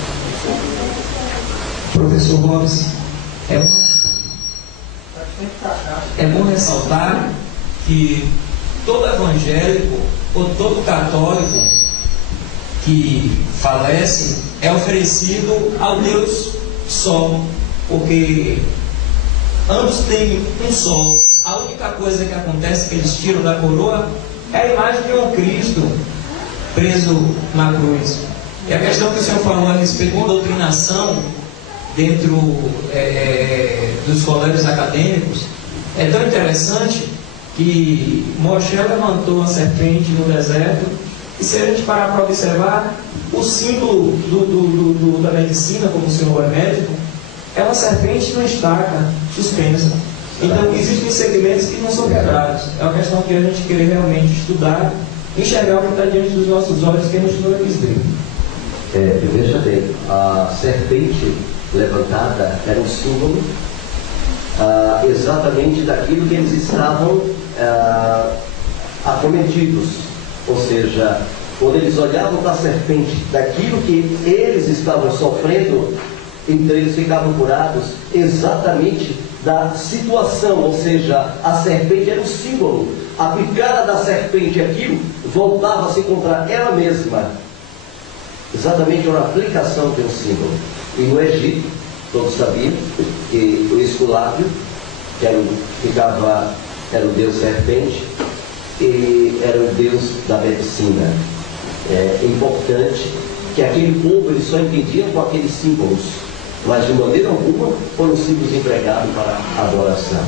Professor Gomes, é bom ressaltar que todo evangélico ou todo católico que falece é oferecido ao Deus Sol, porque ambos têm um Sol. A única coisa que acontece que eles tiram da coroa é a imagem de um Cristo preso na cruz. E a questão que o senhor falou a respeito de doutrinação dentro dos colégios acadêmicos é tão interessante, que Moshe levantou a serpente no deserto, e se a gente parar para observar, o símbolo da medicina, como o senhor é médico, é uma serpente numa estaca suspensa. Então existem segmentos que não são quebrados. É uma questão que a gente querer realmente estudar, enxergar o que está diante dos nossos olhos, que a gente não quis ver. Veja bem, a serpente levantada era um símbolo exatamente daquilo que eles estavam acometidos. Ou seja, quando eles olhavam para a serpente, daquilo que eles estavam sofrendo, então eles ficavam curados exatamente da situação. Ou seja, a serpente era um símbolo. A picada da serpente, aquilo, voltava-se contra ela mesma. Exatamente uma aplicação de um símbolo. E no Egito, todos sabiam que o Esculápio, que era o deus serpente, e era o deus da medicina. É importante que aquele povo eles só entendiam com aqueles símbolos, mas de maneira alguma foram símbolos empregados para a adoração.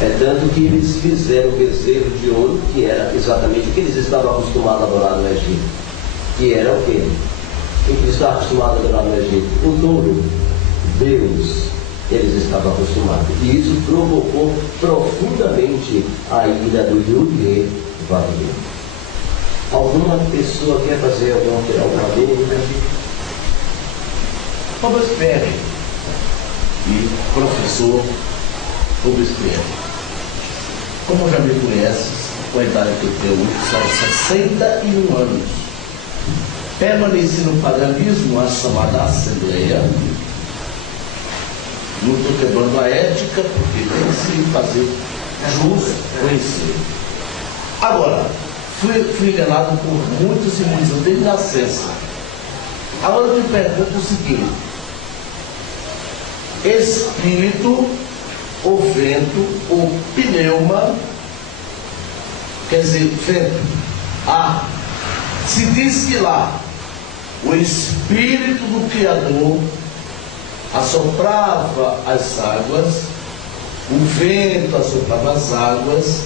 É tanto que eles fizeram o bezerro de ouro, que era exatamente o que eles estavam acostumados a adorar no Egito. Que era o quê? O que eles estavam acostumados a adorar no Egito? O touro, Deus, eles estavam acostumados. E isso provocou profundamente a ira do Yud-He Vav-He. Alguma pessoa quer fazer alguma dúvida? Robespierre e professor Robespierre. Como já me conheces, com a idade que eu tenho hoje, são 61 anos. Permaneci no paganismo, a chamada Assembleia. Não estou quebrando a ética, porque tem que se fazer jus conhecer. Agora, fui enganado por muitos e muitos, desde a nascença. Agora eu te pergunto o seguinte: espírito, ou vento, ou pneuma, quer dizer, vento. Se diz que lá o espírito do Criador assoprava as águas, o vento assoprava as águas.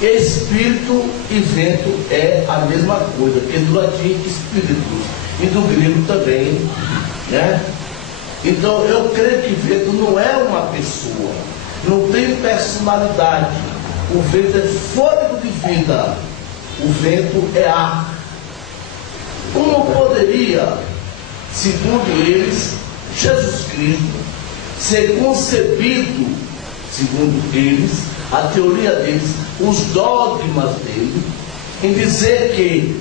Espírito e vento é a mesma coisa, porque do latim espíritus e do grego também, né? Então eu creio que vento não é uma pessoa, não tem personalidade. O vento é fôlego de vida, o vento é ar. Como poderia, segundo eles, Jesus Cristo ser concebido, segundo eles, a teoria deles, os dogmas dele, em dizer que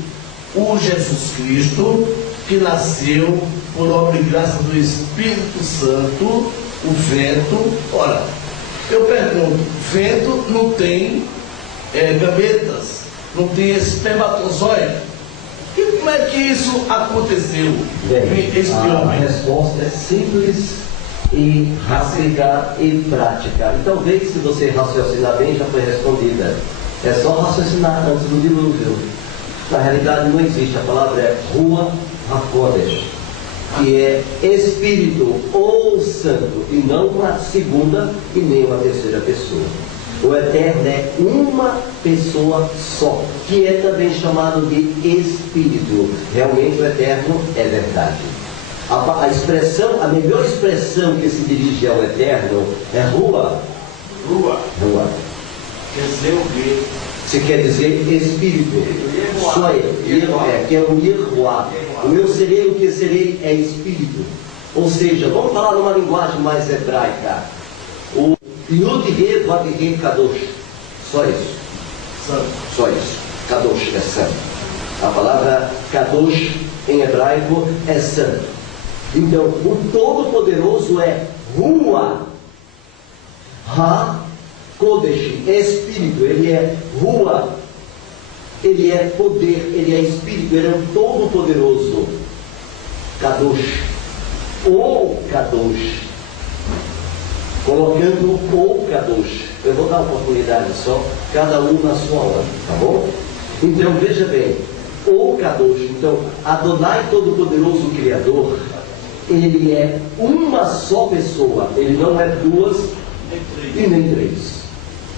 o Jesus Cristo, que nasceu por obra e graça do Espírito Santo, o vento, ora, eu pergunto, vento não tem gametas, não tem espermatozoide. E como é que isso aconteceu? A resposta é simples e rápida e prática. E talvez, se você raciocinar bem, já foi respondida. É só raciocinar antes do dilúvio. Na realidade não existe, a palavra é Ruach HaKodesh, que é Espírito ou Santo, e não uma segunda e nem uma terceira pessoa. O Eterno é uma pessoa só, que é também chamado de Espírito. Realmente o Eterno é verdade. A expressão, a melhor expressão que se dirige ao Eterno é Ruach. Ruach. Quer dizer o quê? Você quer dizer Espírito. Só que é o Yeruah. O eu serei, o que serei é Espírito. Ou seja, vamos falar numa linguagem mais hebraica. O Yud-He Vav-He Kadosh. Só isso. Santo. Só isso. Kadosh é santo. A palavra Kadosh em hebraico é santo. Então, o Todo-Poderoso é Ruach HaKodesh, Espírito. Ele é Ruach, ele é poder, ele é Espírito, ele é o Todo-Poderoso. Kadosh, o Kadosh, colocando o Kadosh. Eu vou dar uma oportunidade só, cada um na sua hora, tá bom? Então, veja bem, o Kadosh, então, Adonai Todo-Poderoso Criador, ele é uma só pessoa, ele não é duas e nem três.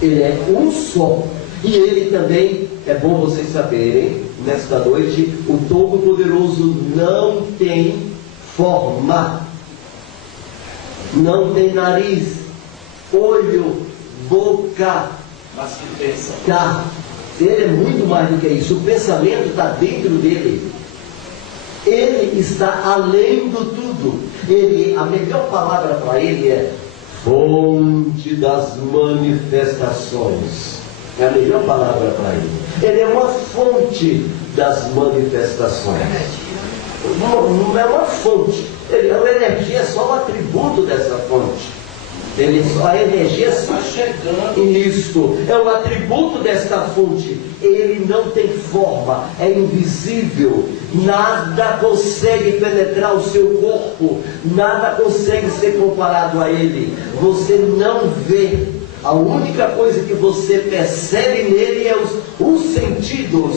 Ele é um só. E ele também, é bom vocês saberem, nesta noite, o Todo-Poderoso não tem forma, não tem nariz, olho, boca, Mas que pensa. tá. Ele é muito mais do que isso. O pensamento está dentro dele. Ele está além do tudo. A melhor palavra para ele é fonte das manifestações. É a melhor palavra para ele. Ele é uma fonte das manifestações. Não é uma fonte. A energia é só um atributo dessa fonte. A energia está chegando. Isso é um atributo desta fonte. Ele não tem forma, é invisível. Nada consegue penetrar o seu corpo, nada consegue ser comparado a ele. Você não vê. A única coisa que você percebe nele é os sentidos,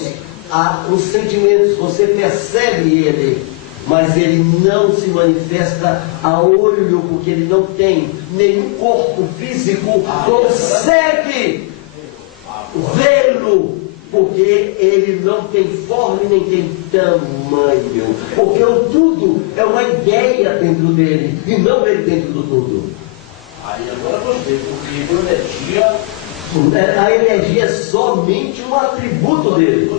os sentimentos. Você percebe ele, mas ele não se manifesta a olho, porque ele não tem nenhum corpo físico consegue vê-lo, porque ele não tem forma e nem tem tamanho, porque o tudo é uma ideia dentro dele e não ele dentro do tudo. Aí agora gostei, porque energia. A energia é somente um atributo dele.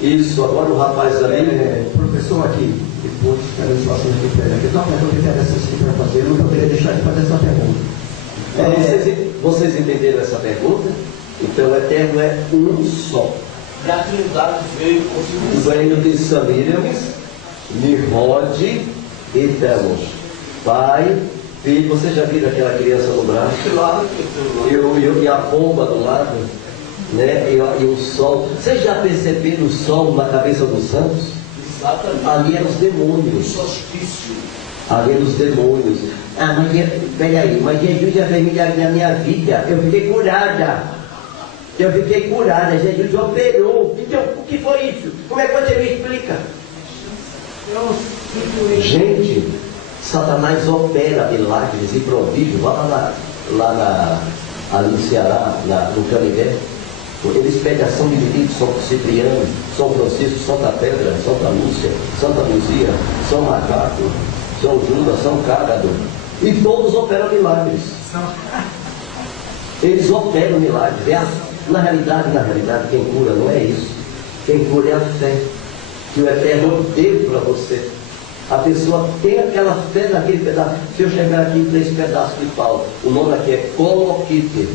Isso, agora o rapaz ali, professor aqui, depois quero espaço aqui para ele. Então, uma pergunta interessante para fazer, eu não poderia deixar de fazer essa pergunta. Vocês entenderam essa pergunta? Então o Eterno é um só. E a Trindade veio O reino de Samíramis, Nimrod e Temos. Pai, Filho, você já viu aquela criança no braço? Claro que E a pomba do lado, né? E o sol. Vocês já perceberam o sol na cabeça dos santos? exatamente. Ali eram os demônios. Solstício. Ali eram os demônios. Ah, mas peraí, mas Jesus já fez milagre na minha vida. Eu fiquei curada. Jesus operou. Então, o que foi isso? Como é que você me explica? Gente, Satanás opera milagres e prodígios ali no Ceará, no Canindé. Eles pegam São Benedito, São Cipriano, São Francisco, Santa Pedra, Santa Lúcia, Santa Luzia, São Macaco, São Judas, São Cágado, e todos operam milagres. Eles operam milagres. Na realidade, quem cura não é isso. Quem cura é a fé que o Eterno deu para você. A pessoa tem aquela fé naquele pedaço. Se eu chegar aqui em 3 pedaços de pau, o nome aqui é coloquite.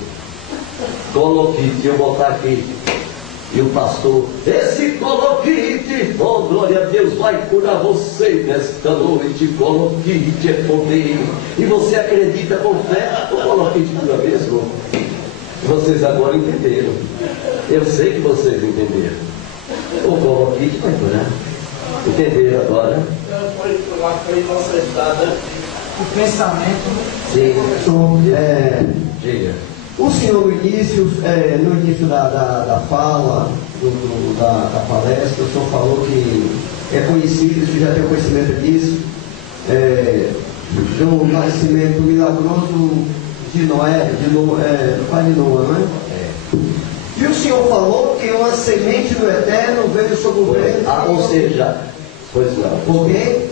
Eu botar aqui. E o pastor, esse coloquite, oh glória a Deus, vai curar você nesta noite. Coloquite é poder. E você acredita com fé, o coloquite cura mesmo? Vocês agora entenderam. Eu sei que vocês entenderam. O coloquite vai curar. Entenderam agora? Foi nossa estrada. O pensamento Sim. sobre. Diga. O senhor, no início da fala, da palestra, o senhor falou que é conhecido, o senhor já tem conhecimento disso, do nascimento milagroso de Noé, do pai de Noé, não é? E o senhor falou que uma semente do Eterno veio sobre o reino. Ou seja, pois não. Porque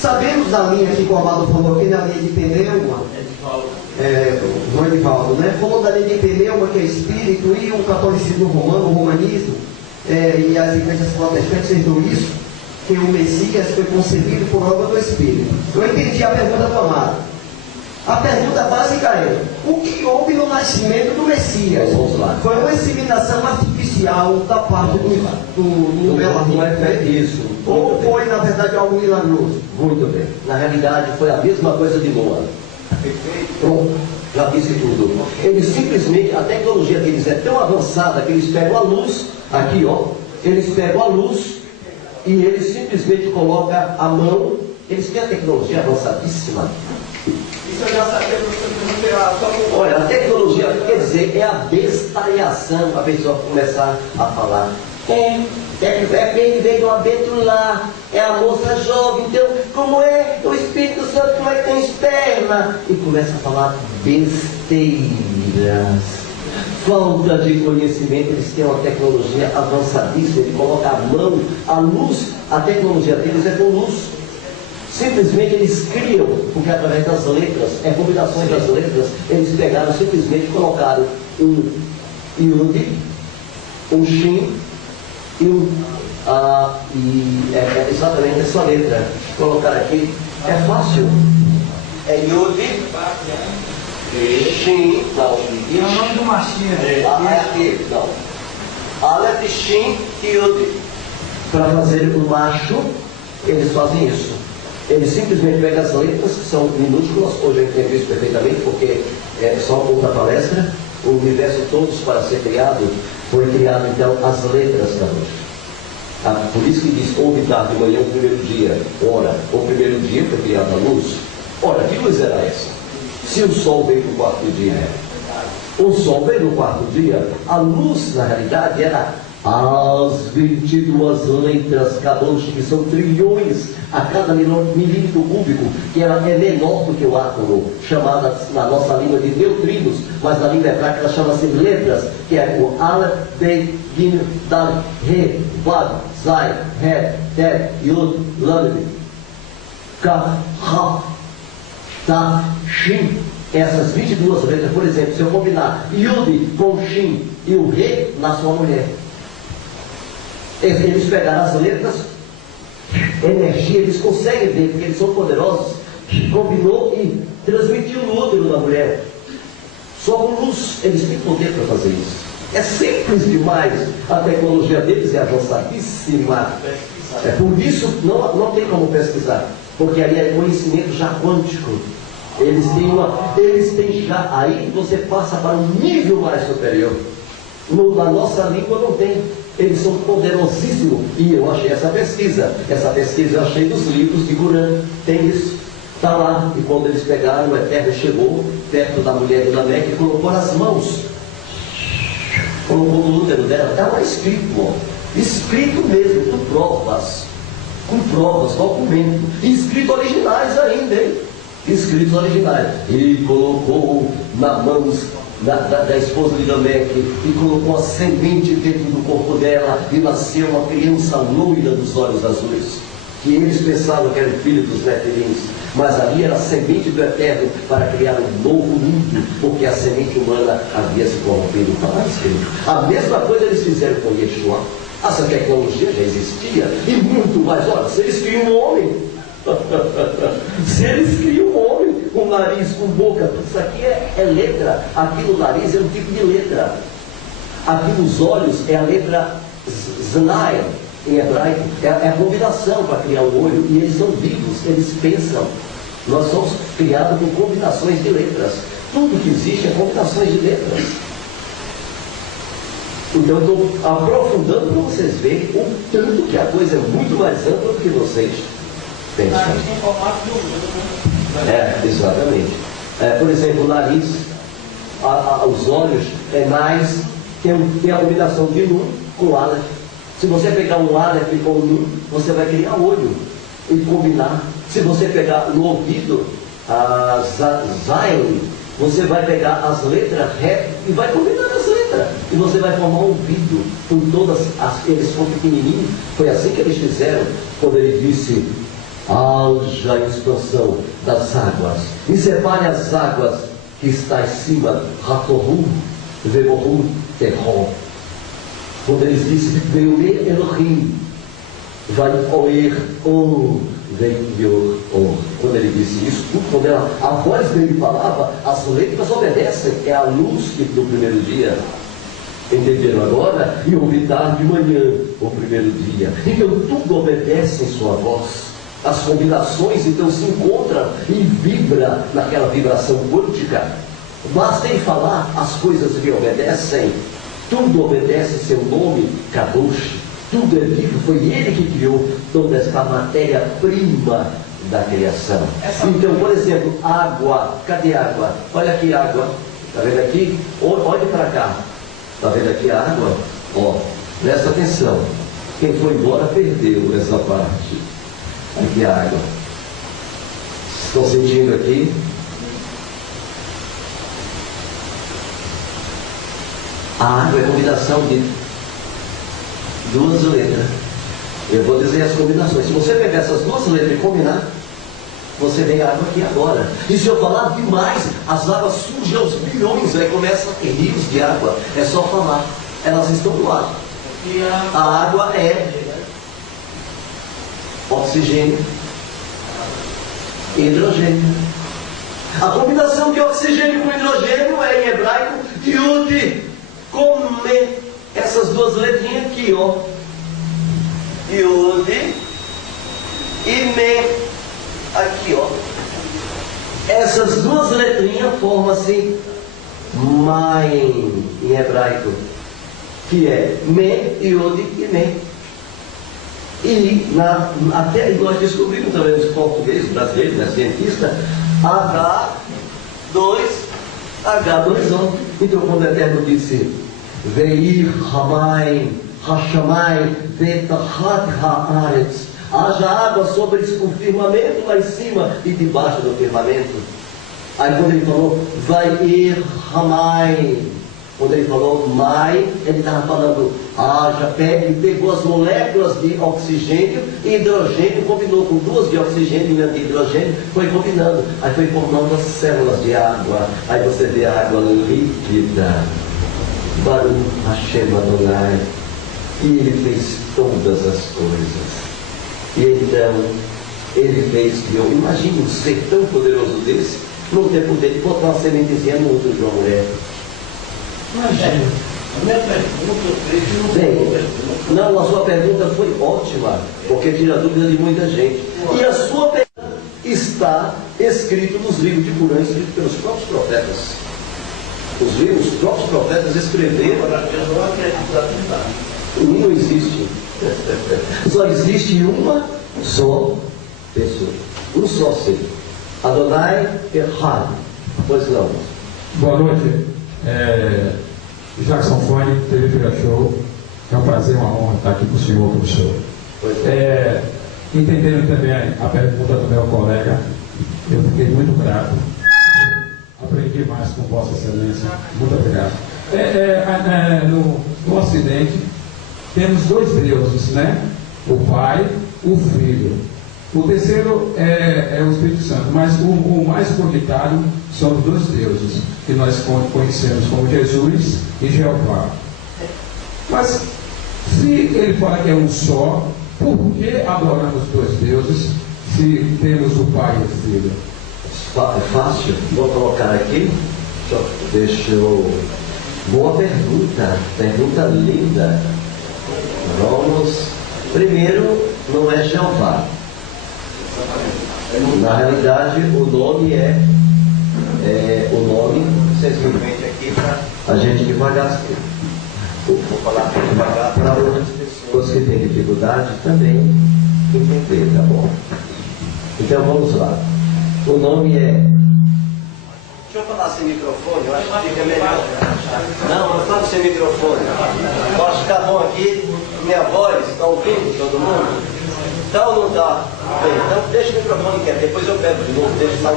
sabemos da linha que o Amado falou aqui, na linha de Pneuma, o Edivaldo, né? Falou da linha de Pneuma, que é espírito, e o catolicismo romano, o romanismo, e as igrejas protestantes herdou isso, que o Messias foi concebido por obra do Espírito. Eu entendi a pergunta do Amado. A pergunta básica é: o que houve no nascimento do Messias? Vamos lá. Foi uma inseminação artificial da parte do Não é isso. ou foi, na verdade, algo milagroso? Muito bem. Na realidade, foi a mesma coisa de Noé. Pronto, já disse tudo. Eles simplesmente, a tecnologia deles é tão avançada que eles pegam a luz, aqui ó, eles pegam a luz e eles simplesmente colocam a mão. Eles têm a tecnologia avançadíssima. Isso eu já sabia, professor. Olha, a tecnologia, quer dizer, é a bestariação, a pessoa começar a falar. Ele veio de uma abenço lá, é a moça jovem, então, como o Espírito Santo, como é que tem esperma? E começa a falar besteira. Falta de conhecimento, eles têm uma tecnologia avançadíssima, de colocar a mão, a luz, a tecnologia deles é com luz. Simplesmente eles criam, porque através das letras, combinações das letras, eles pegaram, simplesmente colocaram um Yud, um Shin e exatamente essa letra. Colocar aqui é fácil. É Yud, Shin, não. E é o nome do machinho. É aqui, não. Aleph, Shin e Yud. Para fazer o macho, eles fazem isso. Eles simplesmente pegam as letras, que são minúsculas, hoje eu entendo isso perfeitamente, porque é só outra palestra. O universo todos para ser criado, foi criado então as letras da luz. Por isso que diz, houve tarde de manhã o primeiro dia. Ora, o primeiro dia foi criada a luz. Ora, que luz era essa? Se o sol veio no quarto dia, o sol veio no quarto dia, a luz na realidade era as 22 letras Kadosh, que são trilhões a cada milímetro cúbico, que é menor do que o átomo, chamadas na nossa língua de neutrinos, mas na língua hebraica ela chama-se letras, que é o Aleph, Beit, Gimel, Dalet, He, Vav, Zai, He, Tet, Yud, Lamed, Kaf, Ha, Taf, Shin. Essas 22 letras, por exemplo, se eu combinar Yud com Shin e o Re, nasce uma mulher. Eles pegaram as letras, energia, eles conseguem ver, porque eles são poderosos, combinou e transmitiu no útero da mulher. Só com luz, eles têm poder para fazer isso. É simples demais, a tecnologia deles é avançadíssima. É por isso não tem como pesquisar, porque aí é conhecimento já quântico. Eles têm já, aí você passa para um nível mais superior. Na nossa língua não tem. Eles são poderosíssimos. E eu achei essa pesquisa eu achei dos livros de Corã. Tem isso. Está lá. E quando eles pegaram, o Eterno chegou perto da mulher de Lameque e colocou nas mãos. Colocou no útero dela. Está lá escrito, ó. Escrito mesmo, com provas, documento. E escritos originais ainda, hein? Escritos originais. E colocou na mão da esposa de Lameque e colocou a semente dentro do corpo dela e nasceu uma criança loira dos olhos azuis, que eles pensavam que era o filho dos Nefilins, mas ali era a semente do Eterno para criar um novo mundo, porque a semente humana havia se corrompido. Está lá escrito. A mesma coisa eles fizeram com Yeshua. Essa tecnologia já existia e muito mais. Olha, se eles criam um homem, se eles criam um homem com nariz, com boca, tudo isso aqui é letra. Aqui no nariz é um tipo de letra. Aqui nos olhos é a letra Znai, em hebraico. É a combinação para criar o olho. E eles são vivos, eles pensam. Nós somos criados com combinações de letras. Tudo que existe é combinações de letras. Então eu estou aprofundando para vocês verem o tanto que a coisa é muito mais ampla do que vocês pensam. Exatamente. Por exemplo, o nariz, os olhos, tem a combinação de Nun com Aleph. Se você pegar um Aleph com Nun, você vai criar olho e combinar. Se você pegar no ouvido, a Zayn, você vai pegar as letras Ré e vai combinar as letras. E você vai formar um ouvido com todas eles são pequenininhos. Foi assim que eles fizeram quando ele disse: haja a expansão das águas e separe as águas que está em cima, Ratohu, Vemohu, Terron. Quando eles disseram: Veomer Elohim, vai oer quando ele disse isso, quando a voz dele falava, as letras obedecem, é a luz do primeiro dia. Entenderam agora? E ouvi tarde de manhã, o primeiro dia. Então tudo obedece em sua voz. As combinações então se encontram e vibra naquela vibração quântica. Basta ele falar, as coisas lhe obedecem. Tudo obedece seu nome, Kadosh. Tudo é vivo, foi ele que criou toda essa matéria-prima da criação. Então, por exemplo, água. Cadê água? Olha aqui a água. Está vendo aqui? Olhe para cá. Está vendo aqui a água? Ó, presta atenção. Quem foi embora perdeu essa parte. Aqui a água. Estão sentindo aqui? A água é combinação de duas letras. Eu vou dizer as combinações. Se você pegar essas duas letras e combinar, você vê a água aqui agora. E se eu falar demais, as águas surgem aos bilhões, aí começam a ter rios de água. É só falar. Elas estão no ar. A água é oxigênio e hidrogênio. A combinação de oxigênio com hidrogênio é em hebraico Yud, com Me. Essas duas letrinhas aqui, ó. Yud e Me. Aqui, ó. Essas duas letrinhas formam assim Maim em hebraico, que é Me, Yud e Me. E até nós descobrimos também os portugueses, brasileiros, né, cientistas, H2O. Então, quando o Eterno disse Veir Hamaim Hashamai Vetahat Haaretz, haja água sobre o firmamento lá em cima e debaixo do firmamento. Aí quando ele falou vai ir Hamaim, quando ele falou Mai, ele estava falando haja, ele pegou as moléculas de oxigênio e hidrogênio, combinou com duas de oxigênio e uma de hidrogênio, foi combinando, aí foi formando as células de água. Aí você vê a água líquida. Baruch Hashem Adonai. E ele fez todas as coisas. E então, ele fez que eu imagine um ser tão poderoso desse, não ter poder de botar uma sementezinha no útero de uma mulher. Imagina. A minha pergunta, não, a sua pergunta foi ótima, porque tira dúvida de muita gente. E a sua pergunta está escrito nos livros de Corão, escrito pelos próprios profetas. Os próprios profetas escreveram. Não existe. Só existe uma só pessoa. Um só ser. Adonai Echad. Pois não. Boa noite. Jackson Fone, TV Vira Show. É um prazer, uma honra estar aqui com o senhor, professor. Entendendo também a pergunta do meu colega, eu fiquei muito grato. Aprendi mais com Vossa Excelência. Muito obrigado. No Ocidente, temos dois deuses, né? O Pai, o Filho. O terceiro é o Espírito Santo, mas o mais cogitado são os dois deuses, que nós conhecemos como Jesus e Jeová. Mas, se ele fala que é um só, por que adoramos dois deuses, se temos o Pai e o Filho? É fácil, vou colocar aqui. Deixa eu. Boa pergunta linda. Vamos. Primeiro, não é Jeová. Na realidade, o nome o nome, simplesmente aqui para a gente devagar. Vou falar devagar para outras pessoas que têm dificuldade também entender, tá bom? Então vamos lá. O nome é. Deixa eu falar sem microfone, eu acho que fica melhor. Não, eu falo sem microfone. Eu acho que está bom aqui, minha voz, está ouvindo todo mundo? Está ou não está? Bem, então deixa o microfone quieto, depois eu pego de novo, deixa o sair.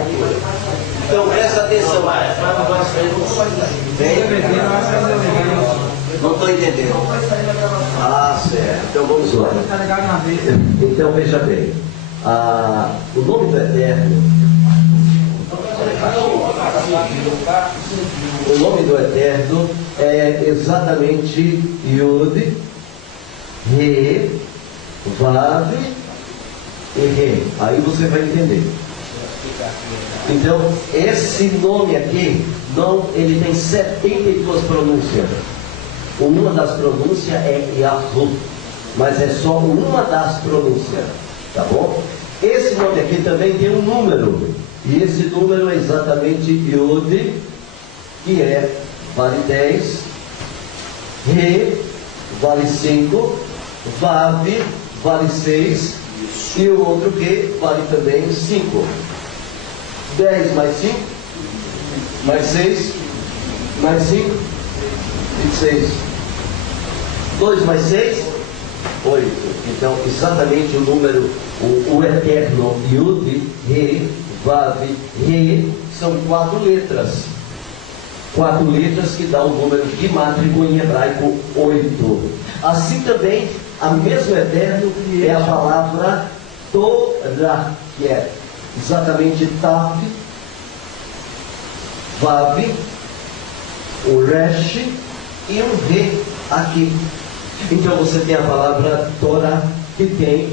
Então presta atenção. Não estou entendendo. Ah, certo. Então vamos lá. Então veja bem. O nome do Eterno. O nome do Eterno é exatamente Yud, Re, Vav e Re. Aí você vai entender. Então, esse nome aqui, ele tem 72 pronúncias. Uma das pronúncias é Yahu, mas é só uma das pronúncias, tá bom? Esse nome aqui também tem um número, e esse número é exatamente Yud, que vale 10, Re vale 5, Vav vale 6, e o outro que vale também 5. 10 mais 5, mais 6, mais 5, 26. 2 mais 6, 8. Então, exatamente o número, o eterno Yud, Re, Vav, Re, são 4 letras. 4 letras que dá o número gemátrico em hebraico 8. Assim também, a mesmo eterno é a palavra Torá, que é exatamente Tav, Vav, o Resh e o Re aqui. Então você tem a palavra Torá, que tem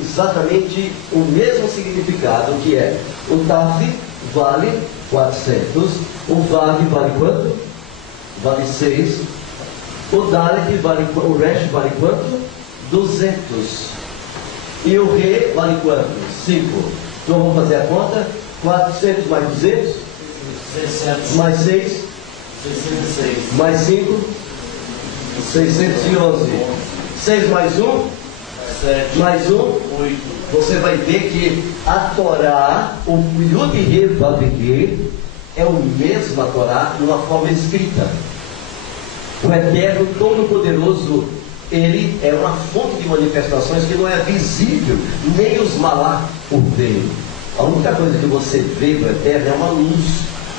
exatamente o mesmo significado, que é o Tav vale 400, o Vav vale quanto? Vale 6, o Dalet vale, o Resh vale quanto? 200, e o Re vale quanto? 5. Então vamos fazer a conta, 400 mais 200, 600. mais 6, 66. mais 5, 611, 6 mais 1, 7. mais 1, 8. você vai ver que a Torá, o Yud He Vav He, é o mesmo a Torá numa forma escrita. O Eterno Todo-Poderoso, ele é uma fonte de manifestações que não é visível, nem os malá o veem. A única coisa que você vê do Eterno é uma luz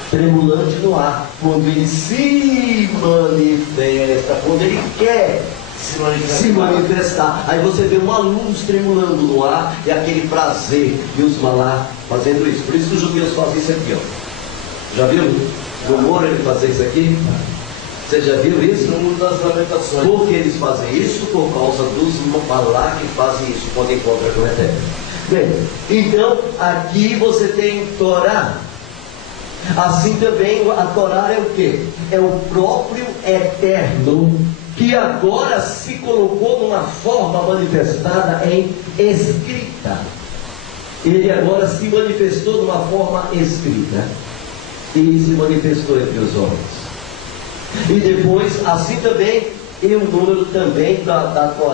tremulante no ar, quando ele se manifesta, quando ele quer se manifestar. Aí você vê uma luz tremulando no ar, e aquele prazer, e os malá fazendo isso. Por isso que os judeus fazem isso aqui, ó. Já viu? No Moro ele fazer isso aqui? Você já viu isso? No mundo das lamentações. Por que eles fazem isso? Por causa dos malá que fazem isso quando encontram com o Eterno. Bem, então aqui você tem Torá. Assim também a Torá é o que? É o próprio Eterno, que agora se colocou numa forma manifestada em escrita. Ele agora se manifestou numa forma escrita. E se manifestou entre os homens. E depois, assim também, e o número também da Torá.